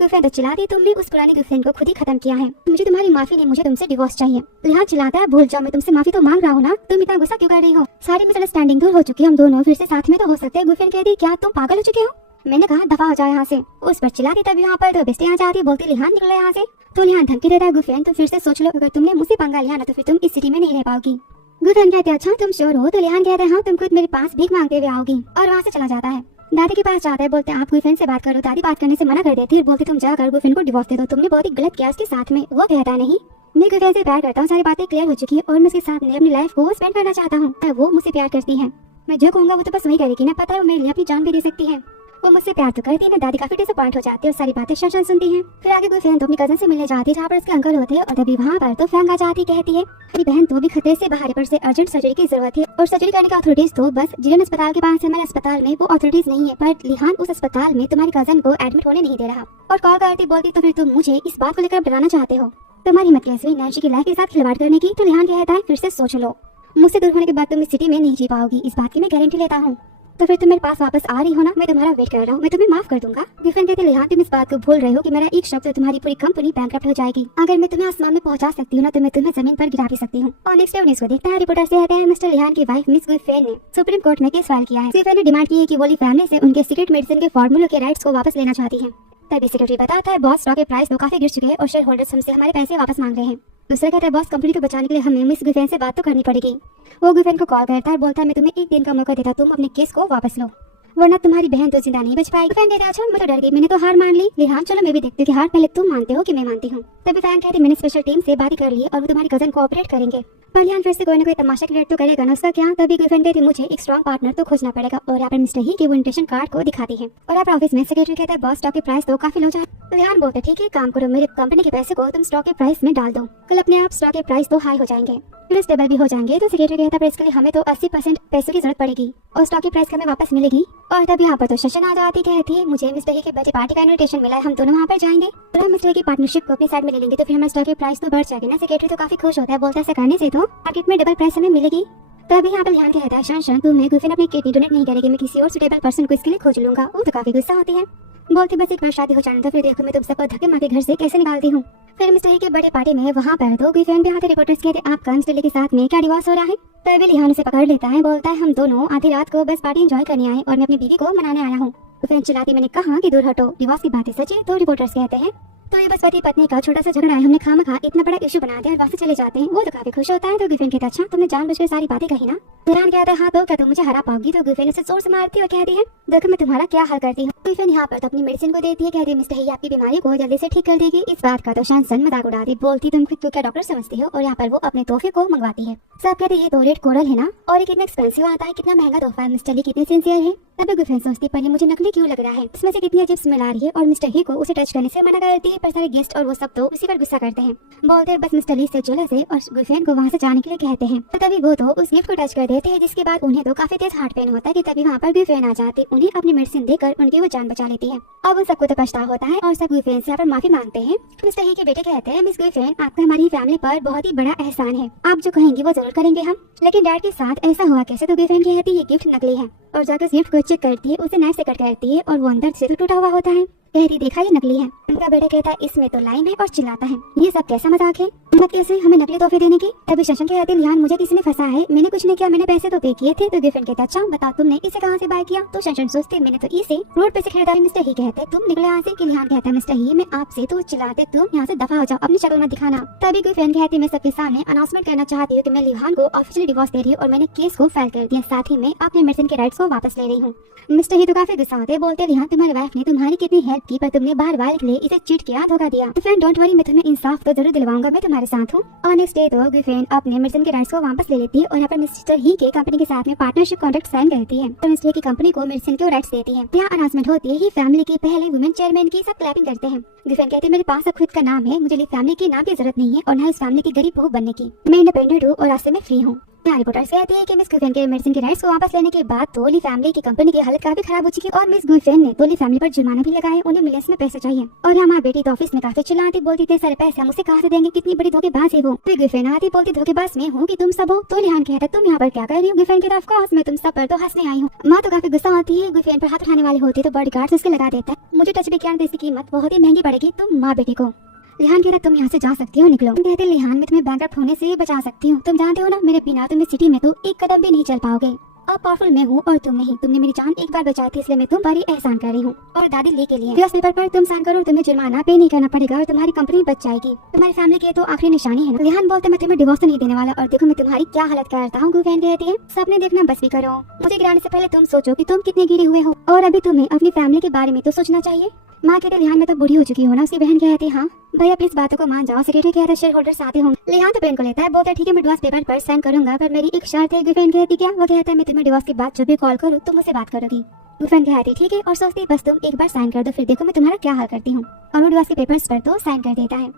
गुफैन तो चिल्लाती तुमने उस पुरानी गुफैन को खुद ही खत्म किया है, मुझे तुम्हारी माफी नहीं, मुझे तुमसे डिवोर्स चाहिए। लिहान चिल्लाता है भूल जाओ मैं तुमसे माफी तो मांग रहा हूँ ना, तुम इतना गुस्सा क्यों कर रही हो? सारी मिसअंडरस्टैंडिंग दूर हो चुकी है, हम दोनों फिर से साथ में तो हो सकते हैं। गुफैन कहती क्या तुम पागल हो चुके हो? मैंने कहा दफा हो जाओ यहाँ से। उस पर चिल्लाती तब यहाँ पर तो बेस्टी यहाँ जाती बोलती लिहान निकलो यहाँ से। तो लिहान धमकी देता है गुफैन तो फिर से सोच लो, अगर तुमने मुझसे पंगा लिया ना तो फिर तुम इस सिटी में नहीं रह पाओगी। गुफैन कहते अच्छा तुम श्योर हो? तो लिहान कहते हैं हाँ तुम खुद मेरे पास भीख मांगते हुए आओगी और वहाँ से चला जाता है। दादी के पास जाता है, बोलते आप गुफैन से बात करो। दादी बात करने से मना कर देती है, बोलती तुम जाकर गुफैन को डिवोर्स दे दो, तुमने बहुत ही गलत किया उसके साथ में। वो कहता है नहीं मैं गुफैन से प्यार करता हूँ, सारी बातें क्लियर हो चुकी है और मैं उसके साथ में अपनी लाइफ को स्पेंड करना चाहता हूँ। वो मुझसे प्यार करती है, मैं जो कहूँगा वो तो बस वही करेगी ना, पता है वो मेरे लिए अपनी जान भी दे सकती है। वो मुझसे प्यार तो करती है ना। दादी काफी डिसअपॉइंट हो जाती है और सारी बातें शंशन सुनती है। फिर आगे गुफैन तो अपनी कजन से मिलने जाती है जहाँ पर उसके अंकल होते हैं और तभी वहाँ पर तो फैंग आ जाती कहती है मेरी बहन तो भी खतरे से बाहर है, पर से अर्जेंट सर्जरी की जरूरत है और सर्जरी करने का अथॉरिटीज तो बस जिलन अस्पताल के पास है, हमारे अस्पताल में वो अथॉरिटीज नहीं है। पर लिहान उस अस्पताल में तुम्हारी कजन को एडमिट होने नहीं दे रहा और कॉल करती बोलती तो फिर तुम मुझे इस बात को लेकर डराना चाहते हो, तुम्हारी मत कैसे नैन्सी की लाइफ के साथ खिलवाड़ करने की। तो लिहान कहता है फिर से सोच लो, मुझसे दूर होने के बाद तुम इस सिटी में नहीं जी पाओगी, इस बात की मैं गारंटी लेता हूँ। तो फिर तुम मेरे पास वापस आ रही हो ना, मैं तुम्हारा वेट कर रहा हूँ, मैं तुम्हें माफ कर दूंगा। गुफैन कहते लिहान तुम इस बात को भूल रहे हो कि मेरा एक शब्द तुम्हारी पूरी कंपनी बैंकरप्ट हो जाएगी। अगर मैं तुम्हें आसमान में पहुंचा सकती हूँ ना तो मैं तुम्हें जमीन पर गिरा भी सकती हूँ। और नेक्स्ट डे न्यूज़ को देखता है, रिपोर्टर से कहते हैं मिस्टर लिहान की वाइफ मिस गुफैन ने सुप्रीम कोर्ट में केस फाइल किया है। गुफैन ने डिमांड की है कि वो फैमिली से उनके सीक्रेट मेडिसिन के फॉर्मूलों के राइट्स को वापस लेना चाहती है। तभी सेक्रेटरी बताता है बॉस स्टॉक के प्राइस तो काफी गिर चुके हैं और शेयर होल्डर्स हमसे हमारे पैसे वापस मांग रहे हैं। दूसरा कहता है बॉस कंपनी को बचाने के लिए हमें मिस गुफैन से बात तो करनी पड़ेगी। वो गुफैन को कॉल करता है, बोलता है मैं तुम्हें एक दिन का मौका देता, तुम अपने केस को वापस लो वरना तुम्हारी बहन तो जिंदा नहीं बच पाएगी। फैन कहते अच्छा मैं तो डर गई, मैंने तो हार मान ली। लिहान चलो मैं भी देखती हूँ कि हार पहले तुम मानते हो कि मैं मानती हूँ। तभी फैन कहते मैंने स्पेशल टीम से बात कर ली और वो तुम्हारी कजन कोऑपरेट करेंगे। पर लिहान फिर से कोई ना कोई तमाशा क्रिएट तो करेगा ना, उसका क्या? तभी गुफैन कहती मुझे एक स्ट्रॉन्ग पार्टनर तो खोजना पड़ेगा और यहाँ पर मिस्टर ही की वो इन्विटेशन कार्ड को दिखाती है। और यहाँ पर ऑफिस में सेक्रेटरी कहता है बॉस स्टॉक के प्राइस तो काफी लो जाए। लिहान बोलते ठीक है काम करो, मेरे कंपनी के पैसे को तुम स्टॉक के प्राइस में डाल दो, कल अपने आप स्टॉक के प्राइस तो हाई हो जाएंगे, फिर स्टेबल भी हो जाएंगे। तो सेक्रेटरी कहता है इसके लिए हमें तो 80% पैसों की जरूरत पड़ेगी और स्टॉक की प्राइस हमें वापस मिलेगी। और तब यहाँ पर तो शशन आ जाती कहती है मुझे मिस्टर ही के बर्थडे पार्टी का इन्विटेशन मिला है, हम दोनों वहाँ पर जाएंगे और हम मिस्टर की पार्टनरशिप को अपनी साइड में ले लेंगे तो फिर हमारे स्टॉक की प्राइस तो बढ़ जाएगी ना। सेक्रेटरी तो काफी खुश होता है, बोलता है ऐसा करने से तो मार्केट में डबल प्राइस हमें मिलेगी। तभी यहाँ पर ध्यान कहता है शंशन तुम्हें गुफैन अपनी किडनी डोनेट नहीं करेगी, मैं किसी और सुटेबल पर्सन को इसके लिए खोज लूंगा। वो तो काफी गुस्सा होती है, बोलती बस एक बार शादी हो जाने तो फिर देखो मैं तुम सबको धक्के मार के घर से कैसे निकालती हूँ। फिर मिस्टर ही के बड़े पार्टी में वहाँ पर तो गुफैन भी आते रिपोर्टर्स कहते आपका मिस्टर ली के साथ में क्या डिवोर्स हो रहा है? तभी लिहान उसे पकड़ लेता है, बोलता है हम दोनों आधी रात को बस पार्टी एंजॉय करने आए और मैं अपनी बीवी को मनाने आया हूँ। गुफैन चिल्लाती मैंने कहा कि दूर हटो, डिवोर्स की बातें सच है। तो रिपोर्टर्स कहते हैं तो ये बस पति पत्नी का छोटा सा झगड़ा है, हमने खामखा इतना बड़ा इशू बना दिया और वहाँ से चले जाते हैं। वो तो काफी खुश होता है। तो गर्लफ्रेंड कहता अच्छा तुमने जानबूझकर सारी बातें कही ना। ईरान कहता है हाँ तो क्या तुम मुझे हरा पाओगी। तो गर्लफ्रेंड उसे जोर से मारती है और कहती है देखो मैं तुम्हारा क्या हाल करती हूँ। गर्लफ्रेंड यहाँ पर तो अपनी मेडिसिन को देती है, कहती है मिस्टर ही आपकी बीमारी को जल्दी से ठीक कर देगी। इस बात का तो शैनसन मजाक उड़ाती, बोलती तुम खुद को क्या डॉक्टर समझती हो। और यहाँ पर वो अपने तोहफे को मंगवाती है। सब कहते ये तो रेड कोरल है ना और ये कितना एक्सपेंसिव आता है, कितना महंगा तोहफा है, मिस्टर ही कितने सिंसियर है। तब गर्लफ्रेंड सोचती पर ये मुझे नकली क्यों लग रहा है, इसमें से कितनी अजीब स्मेल आ रही है। और मिस्टर ही को उसे टच करने से मना करती है पर सारे गेस्ट और वो सब तो उसी पर गुस्सा करते हैं, बोलते हैं बस मिस्टर ही से जेलस है और गर्लफ्रेंड को वहाँ से जाने के लिए कहते हैं। तो तभी वो तो उस गिफ्ट को टच कर देते हैं, जिसके बाद उन्हें तो काफी तेज हार्ट पेन होता है कि तभी वहाँ पर गर्लफ्रेंड आ जाती है, उन्हें अपनी मेडिसिन देकर उनकी वो जान बचा लेती है। अब उन सबको तो पछतावा होता है और सब गर्लफ्रेंड से यहाँ पर माफी मांगते हैं। मिस्टर ही के बेटे कहते हैं मिस गर्लफ्रेंड आपका हमारी फैमिली पर बहुत ही बड़ा एहसान है, आप जो कहेंगे वो जरूर करेंगे हम। लेकिन डैड के साथ ऐसा हुआ कैसे। तो गर्लफ्रेंड कहती है ये गिफ्ट नकली है और जाकर गिफ्ट को चेक करती है, उसे नाइफ से कट करती है और वो अंदर से तो टूटा हुआ होता है। कहती देखा ये नकली है। उनका बेटा कहता है इसमें तो लाइन है और चिल्लाता है ये सब कैसा मजाक है, हिम्मत कैसे हमें नकली तोहफे देने की। तभी शशन कहते हैं लिहान मुझे किसी ने फंसा है, मैंने कुछ नहीं किया, मैंने पैसे तो पे किए थे। तो गर्लफ्रेंड कहता अच्छा बताओ तुमने इसे कहाँ से बाय किया। तो शशन सोचते मैंने तो इसे रोड पे से खरीदा है। मिस्टर ही कहते तुम निकले यहाँ से कि लिहान कहता है मिस्टर ही मैं आपसे तो चिल्लाते तुम यहाँ से दफा हो जाओ, अपनी शक्ल मत दिखाना। तभी गर्लफ्रेंड कहती मैं सबके सामने अनाउंसमेंट करना चाहती हूँ कि मैं लिहान को ऑफिशियली डिवोर्स दे रही हूँ और मैंने केस को फाइल कर दिया, साथ ही मैं अपने मेडिसिन के राइट्स को वापस ले रही हूँ। मिस्टर ही तो काफी गुस्सा होते, बोलते लिहान तुम्हारी वाइफ ने तुम्हारी कितनी हेल्प की पर तुमने बाहर वाले के लिए इसे चीट किया, धोखा दिया। फ्रेंड डोंट वरी मैं तुम्हें इंसाफ तो जरूर दिलवाऊंगा, मैं तुम्हारे साथ हूँ। और नेक्स्ट डे तो गर्लफ्रेंड अपने मेडिसिन के राइट्स को वापस ले लेती है और यहाँ पर मिस्टर ही के कंपनी के साथ में पार्टनरशिप कॉन्ट्रैक्ट साइन करती है। तो मिस्टर की कंपनी को मेडिसिन के राइट्स देती है। यहाँ अनाउंसमेंट होती है ही फैमिली की पहले वुमेन चेयरमैन की, सब क्लैपिंग करते हैं। गर्लफ्रेंड कहती है मेरे पास अब खुद का नाम है, मुझे फैमिली के नाम की जरूरत नहीं है और न इस फैमिली की गरीब बहू बनने की, मैं इंडिपेंडेंट हूँ और रास्ते में फ्री हूँ। यहाँ रिपोर्टर्स कहती है कि मिस गर्लफ्रेंड के मेडिसिन के राइट्स को वापस लेने के बाद तोली फैमिली की कंपनी की हालत काफी खराब हो चुकी और मिस गर्लफ्रेंड ने तोली फैमिली पर जुर्माना भी लगाए, उन्हें मिलियंस में पैसे चाहिए। और हमारी बेटी तो ऑफिस में काफी चिल्लाती, बोलती थे सारे पैसे हम उसे कहाँ से देंगे, कितनी बड़ी धोखेबाज है वो। फिर गर्लफ्रेंड आती, बोलती धोखेबाज मैं हूँ कि तुम सब हो। तो लिहान कहता तुम यहाँ पर क्या कर रही हो। गर्लफ्रेंड कहता ऑफ कोर्स मैं तुम सब पर तो हंसने आई हूँ। माँ तो काफी गुस्सा होती है, गर्लफ्रेंड पर हाथ उठाने वाली होती तो बॉडीगार्ड उसके लगा देता है, मुझे टच भी किया, इसकी कीमत बहुत ही महंगी पड़ेगी तुम माँ बेटी को। लिहान कहता तुम यहाँ से जा सकती हो, निकलो। कहते लिहान मैं तुम्हें बैंकरप्ट होने से बचा सकती हूँ, तुम जानते हो ना मेरे बिना तुम इस सिटी में तो एक कदम भी नहीं चल पाओगे। अब पावरफुल मैं हूँ और तुम नहीं, तुमने मेरी जान एक बार बचाई थी इसलिए मैं तुम पर ही एहसान कर रही हूँ। और दादी ली के लिए डिवोर्स पेपर पर तुम साइन करो, तुम्हें जुर्माना पे नहीं करना पड़ेगा और तुम्हारी कंपनी बच जाएगी, तुम्हारी फैमिली की तो आखिरी निशानी है। लिहान बोलते मैं तुम्हें डिवोर्स तो नहीं देने वाला और देखो मैं तुम्हारी क्या हालत करता हूँ। गर्लफ्रेंड कहती है सबने देखना बस भी करो, मुझे गिराने से पहले तुम सोचो कि तुम कितने गिरे हुए हो और अभी तुम्हें अपनी फैमिली के बारे में तो सोचना चाहिए। माँ कहते लिहान में तो बूढ़ी हो चुकी हो ना। उसकी बहन कहती हाँ भैया प्लीज बातों को मान जाओ, सेक्रेटरी कहता शेयर होल्डर्स आते होंगे। लिहान तो पेन को लेता है, बोलता है ठीक है मैं डिवोर्स पेपर पर साइन करूंगा पर मेरी एक शर्त है। गर्लफ्रेंड कहती क्या। वो कहता है मैं तुम्हें डिवोर्स के बाद जब भी कॉल करूँ तुम मुझसे बात करोगी। गर्लफ्रेंड कहती ठीक है और सोचती बस तुम एक बार साइन कर दो फिर देखो मैं तुम्हारा क्या हाल करती हूँ। और वो डिवोर्स के पेपर्स पर तो साइन कर देता है।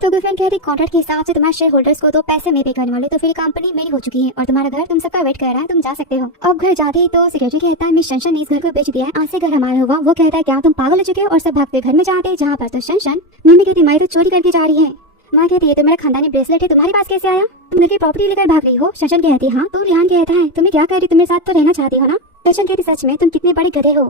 तो गर्लफ्रेंड कहती कॉन्ट्रैक्ट के हिसाब से तुम्हारे शेयर होल्डर्स को तो पैसे में पे करने वाले, तो फिर कंपनी मेरी हो चुकी है और तुम्हारा घर तुम सबका वेट कर रहा है, तुम जा सकते हो। अब घर जाते ही तो सेक्रेटरी कहता है मिस शनशन ने इस घर को बेच दिया है, आज से घर हमारा होगा। वो कहता है क्या तुम पागल हो चुके हो और सब भागते घर में जाते हैं, जहाँ पर तो शनशन मम्मी कहती माई तो चोरी करके जा रही है। माँ कहती है तो मेरा खानदानी ब्रेसलेट है तुम्हारे पास कैसे आया, तुम घर की प्रॉपर्टी लेकर भाग रही हो। शनशन कहती हाँ। तो लिहान कहता है तुम्हें क्या कह रही, तुम मेरे साथ तो रहना चाहती हो ना। शनशन कहती सच में तुम कितने बड़े गधे हो,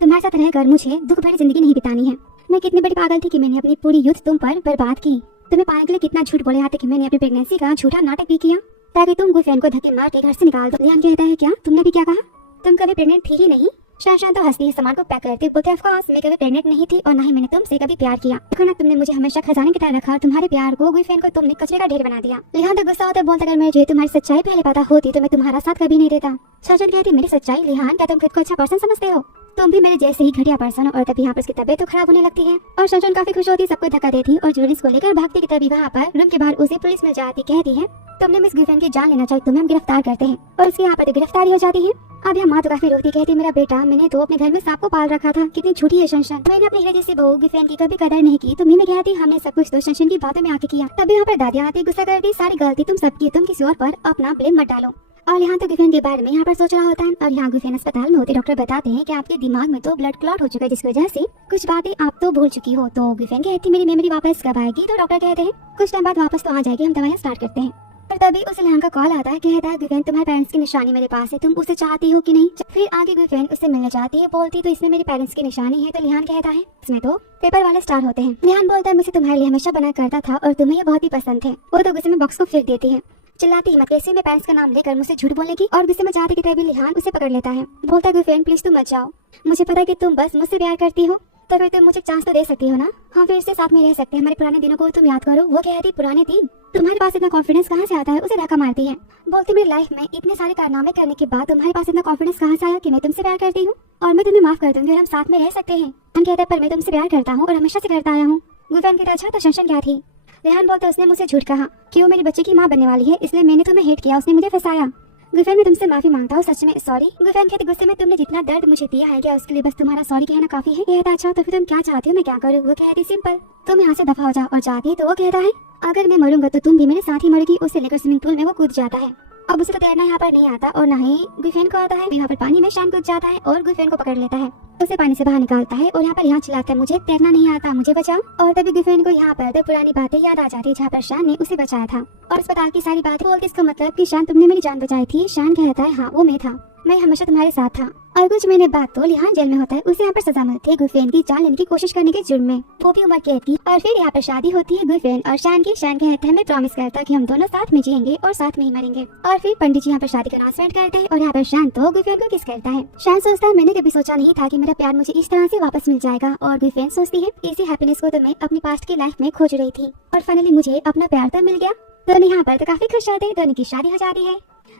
तुम्हारे साथ रहकर मुझे दुख भरी जिंदगी नहीं बितानी है। मैं कितनी बड़ी पागल थी कि मैंने अपनी पूरी यूथ तुम पर बर्बाद की, तुम्हें पाने के लिए कितना झूठ बोले आते कि मैंने अपनी प्रेगनेंसी का झूठा नाटक भी किया ताकि तुम गर्लफ्रेंड को धक्के मार के घर से निकाल दो। लिहान कहता है क्या तुमने भी क्या कहा, तुम कभी प्रेग्नेंट थी ही नहीं। शनशन तो हंसती है, सामान को पैक करती है, बोलते ऑफ कोर्स मैं कभी प्रेग्नेंट नहीं थी और ना ही मैंने तुमसे कभी प्यार किया। देखो ना तुमने मुझे हमेशा खजाने की तरह रखा और तुम्हारे प्यार को गर्लफ्रेंड को तुमने कचरे का ढेर बना दिया। लिहान तो गुस्सा होता है, बोलता अगर मुझे तुम्हारी सच्चाई पहले पता होती तो मैं तुम्हारा साथ कभी नहीं देता। शनशन कहती मेरी सच्चाई। लिहान क्या तुम खुद को अच्छा पर्सन समझते हो, तुम भी मेरे जैसे ही घटिया पर्सन हो। और तभी यहाँ पर उसकी तबीयत तो खराब होने लगती है और शनशन काफी खुश होती, सबको धक्का देती और ज्वेलरीज को लेकर भागती कि तभी वहाँ पर रूम के बाहर उसे पुलिस मिल जाती, कहती है तुमने मिस गर्लफ्रेंड की जान लेना चाहिए, तुम्हें हम गिरफ्तार करते हैं। और उसके यहाँ पर गिरफ्तारी हो जाती है। अब यहाँ माँ तो काफी रोती, कहती मेरा बेटा मैंने तो अपने घर में सांप को पाल रखा था, कितनी झूठी है शनशन, मैंने अपनी हीरे जैसी बहू गर्लफ्रेंड की कभी कदर नहीं की, तुम्हें मैं कहती हमने सब कुछ तो शनशन की बातों में आके किया। तभी यहाँ पर दादी आती, गुस्सा करती सारी गलती तुम सबकी, तुम किसी और पर अपना ब्लेम मत डालो। और यहाँ तो गर्लफ्रेंड के बारे में यहाँ पर सोच रहा होता है और यहाँ गर्लफ्रेंड अस्पताल में होते डॉक्टर बताते हैं कि आपके दिमाग में तो ब्लड क्लॉट हो चुका है जिसकी वजह से कुछ बातें आप तो भूल चुकी हो। तो गर्लफ्रेंड कहती मेरी मेमोरी वापस कब आएगी। तो डॉक्टर कहते हैं कुछ टाइम बाद वापस तो आ जाएगी, हम दवाइयाँ स्टार्ट करते हैं। और तभी उस लिहान का कॉल आता है, कहता है गर्लफ्रेंड तुम्हारे पेरेंट्स की निशानी मेरे पास है, तुम उसे चाहती हो कि नहीं। फिर आगे गर्लफ्रेंड उससे मिलने जाती है, बोलती तो इसमें मेरे पेरेंट्स की निशानी है। तो लिहान कहता है इसमें तो पेपर वाले स्टार होते हैं। लिहान बोलता है मुझे तुम्हारे लिए हमेशा बना करता था और तुम्हें ये बहुत ही पसंद थे। वो तो गुस्से में बॉक्स को फेंक देती है, चिल्लाती हिम्मत कैसे मैं पेरेंट्स का नाम लेकर मुझसे झूठ बोलने की। और गुस्से में जाते कि तभी लिहान उसे पकड़ लेता है, बोलता गर्लफ्रेंड प्लीज तुम मत जाओ, मुझे पता है कि तुम बस मुझसे प्यार करती हो, तो फिर तुम मुझे चांस तो दे सकती हो ना। हम फिर से साथ में रह सकते हैं, हमारे पुराने दिनों को तुम याद करो। वो कहती पुराने दिन, तुम्हारे पास इतना कॉन्फिडेंस कहाँ से आता है? उसे धक्का मारती है, बोलती मेरी लाइफ में इतने सारे कारनामे करने के बाद तुम्हारे पास इतना कॉन्फिडेंस कहाँ से आया कि मैं तुमसे प्यार करती हूँ और मैं तुम्हें माफ कर दूंगी और हम साथ में रह सकते हैं। हम कहता है पर मैं तुमसे प्यार करता हूँ और हमेशा से करता आया हूँ। गुफैन कहता अच्छा तो टेंशन क्या थी? रेहान बोलता उसने मुझसे झूठ कहा कि वो मेरे बच्चे की माँ बनने वाली है, इसलिए मैंने तुम्हें हेट किया, उसने मुझे फंसाया। गुफैन मैं तुमसे माफी मांगता हूँ, सच में सॉरी। गुफैन कहते गुस्से में तुमने जितना दर्द मुझे दिया है क्या उसके लिए बस तुम्हारा सॉरी कहना काफी है? कहता अच्छा तो फिर तुम क्या चाहती हो मैं क्या करूँ? वो कहती सिंपल, तुम यहाँ से दफा हो जाओ। और जाती है तो वो कहता है अगर मैं मरूंगा तो तुम भी मेरे साथ ही मरोगी। उसे लेकर स्विमिंग पूल में वो कूद जाता है। अब उसे तो तैरना यहाँ पर नहीं आता और ना ही गुफैन को आता है। यहाँ पर पानी में शान कूद जाता है और गुफैन को पकड़ लेता है, उसे पानी से बाहर निकालता है और यहाँ पर चिल्लाता है मुझे तैरना नहीं आता, मुझे बचाओ। और तभी गुफैन को यहाँ पर तो पुरानी बातें याद आ जाती है जहाँ पर शान ने उसे बचाया था और अस्पताल की सारी बातें बोलती इसका मतलब कि शान तुमने मेरी जान बचाई थी। शान कहता है हाँ वो मैं था, मैं हमेशा तुम्हारे साथ था। और कुछ महीने बाद तो यहाँ जेल में होता है, उसे यहाँ पर सजा मिलती है गुफैन की जान लेने की कोशिश करने के जुर्म में, वो भी उम्र कैद की। और फिर यहाँ पर शादी होती है गुफैन और शान की। शान कहता है मैं प्रॉमिस करता कि हम दोनों साथ में जिएंगे और साथ में ही मरेंगे। और फिर पंडित जी यहाँ पर शादी का अनाउंसमेंट करते हैं और यहाँ पर शान तो गुफैन को किस करता है। शान सोचता है मैंने कभी सोचा नहीं था कि मेरा प्यार मुझे इस तरह से वापस मिल जाएगा। और गुफैन सोचती है इसी हैप्पीनेस को तो मैं अपनी पास्ट की लाइफ में खोज रही थी और फाइनली मुझे अपना प्यार तो मिल गया। दोनों यहाँ पर तो काफी खुश होते हैं, दोनों की शादी हो जाती है।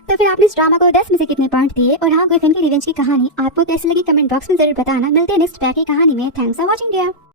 तो फिर आपने इस ड्रामा को 10 में से कितने पॉइंट दिए और हाँ गुफैन की रिवेंज की कहानी आपको कैसी लगी कमेंट बॉक्स में जरूर बताना। मिलते हैं नेक्स्ट पैक की कहानी में। Thanks for watching dear.